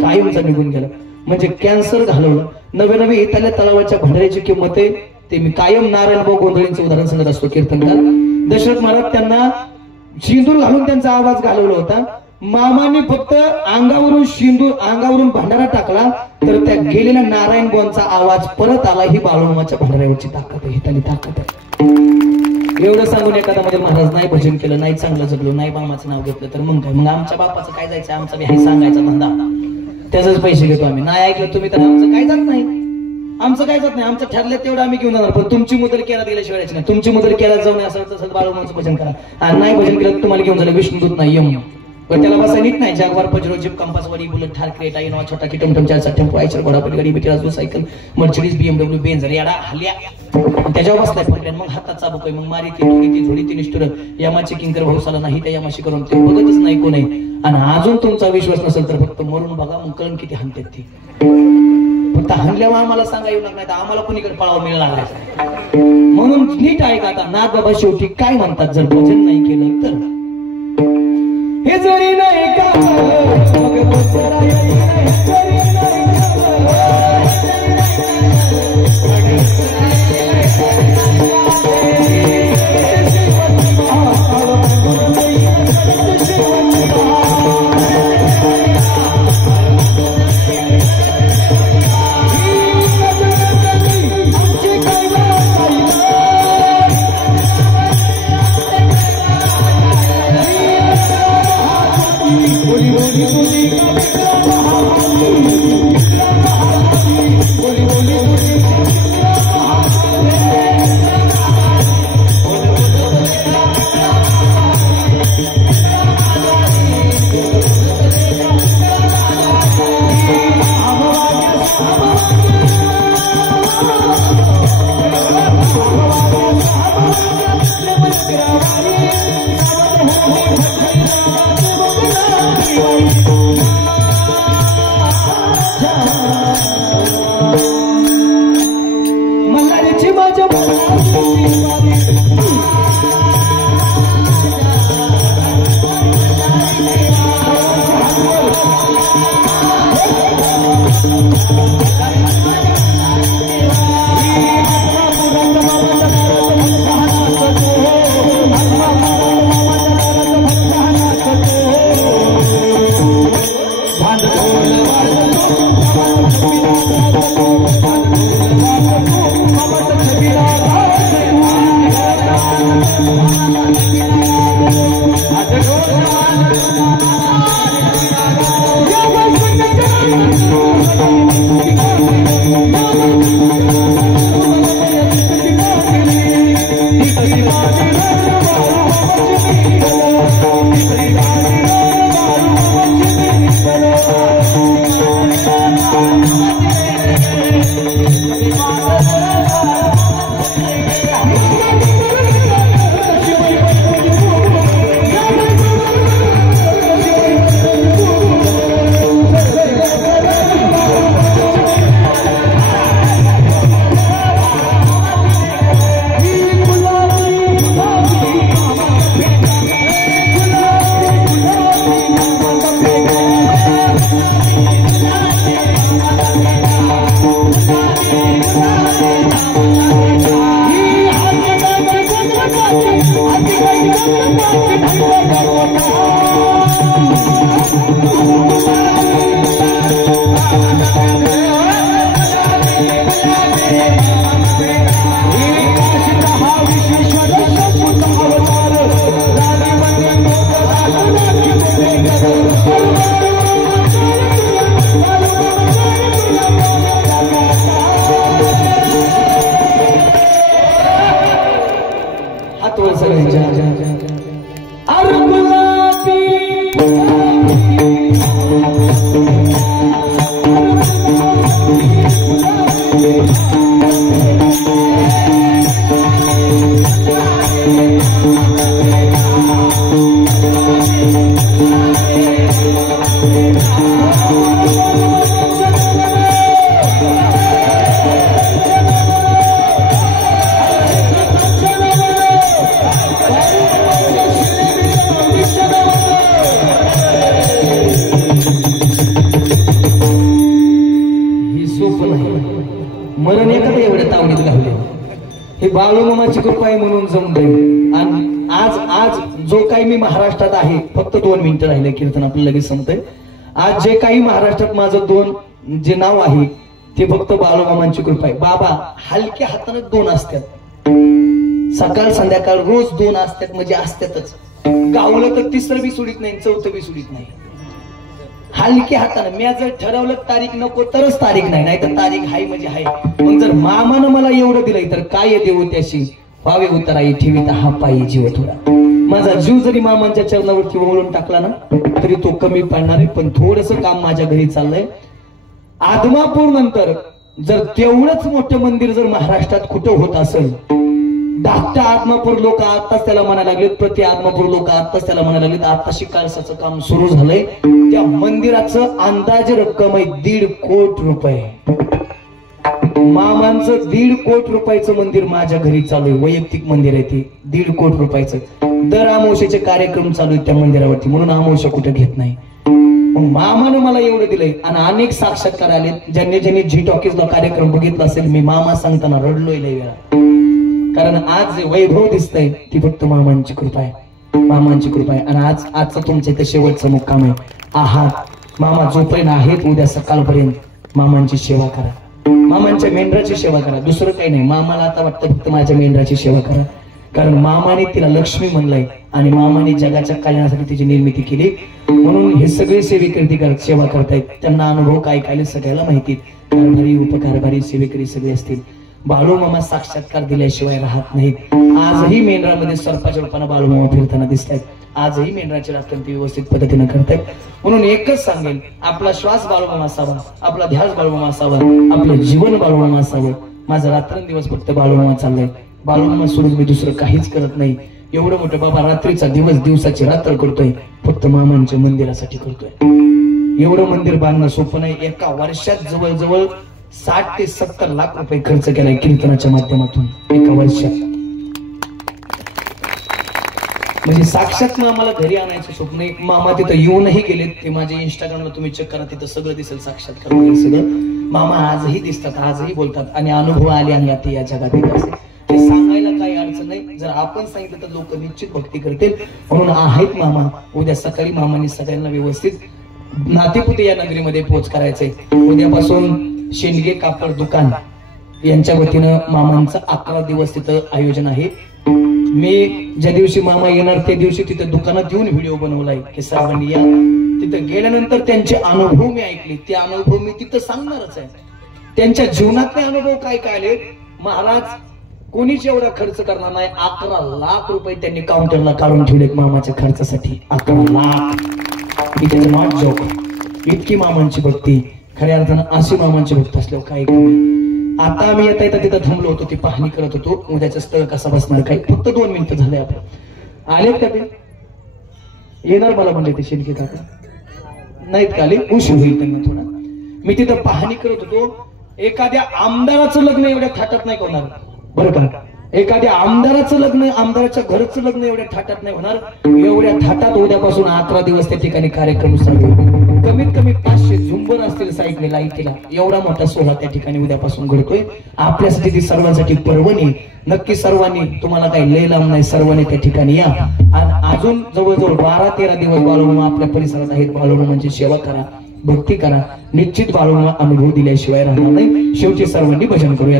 कायमचा निघून गेला. म्हणजे कॅन्सर घालवलं. नवे नवे इथल्या तलावाच्या भांडाऱ्याची किंमत आहे ते मी कायम नारायणभाऊ गोंधळींचं उदाहरण सांगत असतो. कीर्तनकार दशरथ महाराज त्यांना सिंदूर घालून त्यांचा आवाज घालवला होता. मामाने फक्त अंगावरून भांडारा टाकला तर त्या गेलेल्या नारायण गोंचा आवाज परत आला. ही बाळूमामाच्या भांडाऱ्यावरची ताकद आहे, त्याची ताकद आहे. एवढं सांगून एखादा मध्ये महाराज नाही भजन केलं, नाही चांगलं जगलो, नाही बामाचं नाव घेतलं तर मग काय, मग आमच्या बापाचं काय जायचं, आमचा हे सांगायचा धंदा, त्याचेच पैसे घेतो आम्ही. नाही ऐकलं तुम्ही तर आमचं काय जात नाही, आमचं काय जात नाही. आमचं ठरलं तेवढं आम्ही घेऊन जाणार, पण तुमची मुदल केला गेल्याशिवाय नाही. तुमची मुदल केला जाऊन असं तसं बाळूमामाचं भजन करा, आणि नाही भजन केलं तुम्हाला घेऊन झालं विष्णुदूत नाही यम. पण त्याला बसा नीट नाही. जागवार पजरो जीप कंपासवाडी बुलेट थार क्रेटा इनोवा छोटा की टमटम 4 टेम्पो आयशर घोडापल्ली गाडी बिटिराजू सायकल मर्सिडीज BMW बेंझ याडा हल्या त्याच्यावर बसलाय पकडल्यान. मग हातात चाबूक आहे, मग मारी ती थोडी ती झोडी ती निष्ठुर यमाची किंकर भाऊसाला नाही त्या यमाशी करून ते बघतच नाही कोण आहे. आणि अजून तुमचा विश्वास नसेल तर फक्त मरून बघा, मग कळण किती हाणतात ती. फक्त हाणल्यावर आम्हाला सांगा येऊ लागणार, आम्हाला कुणीकडे पळावं मिळाला लागलाय. म्हणून नीट ऐका आता. नाग बाबा शेवटी काय म्हणतात, जर भजन नाही केलं तर हे जरी नाही का Thank you. मरण एखाद्या एवढ्या तावडीत घालले हे बाळूमामाची कृपा आहे म्हणून जमतंय. आणि आज आज जो काही मी महाराष्ट्रात आहे, फक्त 2 मिनिटं राहिले कीर्तन आपलं लगेच संपतंय. आज जे काही महाराष्ट्रात माझं जे नाव आहे ते फक्त बाळूमामांची कृपा आहे. बाबा हलक्या हाताने 2 असतात, सकाळ संध्याकाळ रोज 2 असतात, म्हणजे असतातच. गावलं तर 3रं बी सुडीत नाही, 4थं बी सुडीत नाही. हलक्या हाताने मी जर ठरवलं तारीख नको तरच तारीख नाही तर तारीख हाय म्हणजे हाय. मग जर मामानं मला एवढं दिलंय तर काय देऊ त्याशी व्हावे उतराई ठेवीत हा पायी जीव थोडा. माझा जीव जरी मामांच्या चरणावरती ओळून टाकला ना तरी तो कमी पडणार आहे. पण थोडस काम माझ्या घरी चाललंय. आदमापूर नंतर जर तेवढंच मोठं मंदिर जर महाराष्ट्रात कुठं होत असेल, धाकट्या आदमापूर लोक आताच त्याला म्हणायला लागलेत, प्रति आदमापूर लोक आताच त्याला म्हणायला लागलेत, आताशी काळसाचं काम सुरू झालंय. त्या मंदिराचं अंदाजे रक्कम आहे 1.5 कोटी रुपये. मामांचं 1.5 कोटी रुपयाचं मंदिर माझ्या घरी चालू आहे. वैयक्तिक मंदिर आहे ते 1.5 कोटी रुपयाचं. दर अमावस्येचे कार्यक्रम चालू आहेत त्या मंदिरावरती, म्हणून अमावस्या कुठे घेत नाही. मग मामानं मला एवढं दिलंय. आणि अनेक साक्षात्कार आले. ज्यांनी झी टॉकीजला कार्यक्रम बघितला असेल, मी मामा सांगताना रडलोय लय वेळा. कारण आज जे वैभव दिसतंय ती फक्त मामांची कृपा आहे, मामांची कृपा आहे. आणि आजचा तुमच्या इथे शेवटचा मुक्काम आहे. आहात मामा जोपर्यंत आहेत उद्या सकाळपर्यंत मामांची सेवा करा, मामांच्या मेंढराची सेवा करा. दुसरं काही नाही. मामाला आता वाटतं फक्त माझ्या मेंढराची सेवा करा. कारण मामाने तिला लक्ष्मी म्हणलंय आणि मामाने जगाच्या कल्याणासाठी तिची निर्मिती केली. म्हणून हे सगळे सेवेकरी सेवा करतायत. त्यांना अनुभव काय काय सगळ्याला माहिती. कारभारी उपकारभारी सेवेकरी सगळे असतील. बाळूमामा साक्षात्कार दिल्याशिवाय राहत नाहीत. आजही मेंढरामध्ये सर्पाच्या रूपाने बाळूमामा फिरताना दिसत आहेत. आजही मेंढराची राखण ती व्यवस्थित पद्धतीने करतायत. म्हणून एकच सांगेल, आपला श्वास बाळूमामा असावा, आपला ध्यास बाळूमामा असावा, आपलं जीवन बाळूमामा असावं. माझं रात्रंदिवस फक्त बाळूमामा चाललंय. बाळूमामा सोडून मी दुसरं काहीच करत नाही. एवढं मोठं बाबा रात्रीचा दिवस दिवसाची रात्र करतोय, फक्त मामांच्या मंदिरासाठी करतोय. एवढं मंदिर बांधणं सोपं नाही. एका वर्षात जवळजवळ 60 ते 70 लाख रुपये खर्च केलाय कीर्तनाच्या माध्यमातून एका वर्षात. म्हणजे साक्षात मामाला घरी आणायचं स्वप्न आहे. मामा तिथं येऊनही गेलेत. ते माझ्या इंस्टाग्रामला तुम्ही चेक करा, तिथं सगळं दिसेल साक्षात्कार वगैरे सगळं. मामा आजही दिसतात, आजही बोलतात आणि अनुभव आले आणि आता या जगात येत असते. ते सांगायला काही अडचण नाही. जर आपण सांगितलं तर लोक निश्चित भक्ती करतील. म्हणून आहेत मामा. उद्या सकाळी मामांनी सगळ्यांना व्यवस्थित नातेपुते या नगरीमध्ये पोच करायचंय. उद्यापासून शेंडगे कापड दुकान यांच्या वतीनं मामांचं 11 दिवस तिथं आयोजन आहे. मी ज्या दिवशी मामा येणार त्या दिवशी तिथं दुकानात येऊन व्हिडिओ बनवलाय की सर्वांनी या. तिथं गेल्यानंतर त्यांचे अनुभव मी ऐकले. ते अनुभव मी तिथं सांगणारच आहे. त्यांच्या जीवनातले अनुभव काय काय आले. महाराज कोणीच एवढा खर्च करणार नाही. 11 लाख रुपये त्यांनी काउंटरला काढून ठेवलेत मामाच्या खर्चासाठी. 11 lakh. It is not joke. इतकी मामांची भक्ती. खऱ्या अर्थानं अशी मामांची भक्त असल्यावर काय कमी. आता आम्ही येता येता तिथं थांबलो होतो, ती पाहणी करत होतो. उद्याचं स्थळ कसं बसणार काय. फक्त 2 मिनिटं झाले आपण. आलेत का ते येणार मला म्हणले ते शेणके काका नाहीत का आले. उशीर होईल त्यांना थोडा. मी तिथं पाहणी करत होतो. एखाद्या आमदाराचं लग्न एवढ्या थाटात नाही होणार बरं का. एखाद्या आमदाराचं लग्न, आमदाराच्या घरचं लग्न एवढ्या थाटात नाही होणार. एवढ्या थाटात उद्यापासून 11 दिवस त्या ठिकाणी कार्यक्रम चालू. कमीत कमी 500 झुंबर असतील साईडने लाईटीला. एवढा मोठा सोहळा त्या ठिकाणी उद्यापासून घडतोय. आपल्यासाठी ती सर्वांसाठी पर्वणी. नक्की सर्वांनी, तुम्हाला काही लय लांब नाही, सर्वांनी त्या ठिकाणी या. आणि अजून जवळजवळ 12-13 दिवस बाळूमामा आपल्या परिसरात आहेत. बाळूमामांची सेवा करा, भक्ती करा. निश्चित बाळूमामा अनुभव दिल्याशिवाय राहणार नाही. शेवटी सर्वांनी भजन करूया.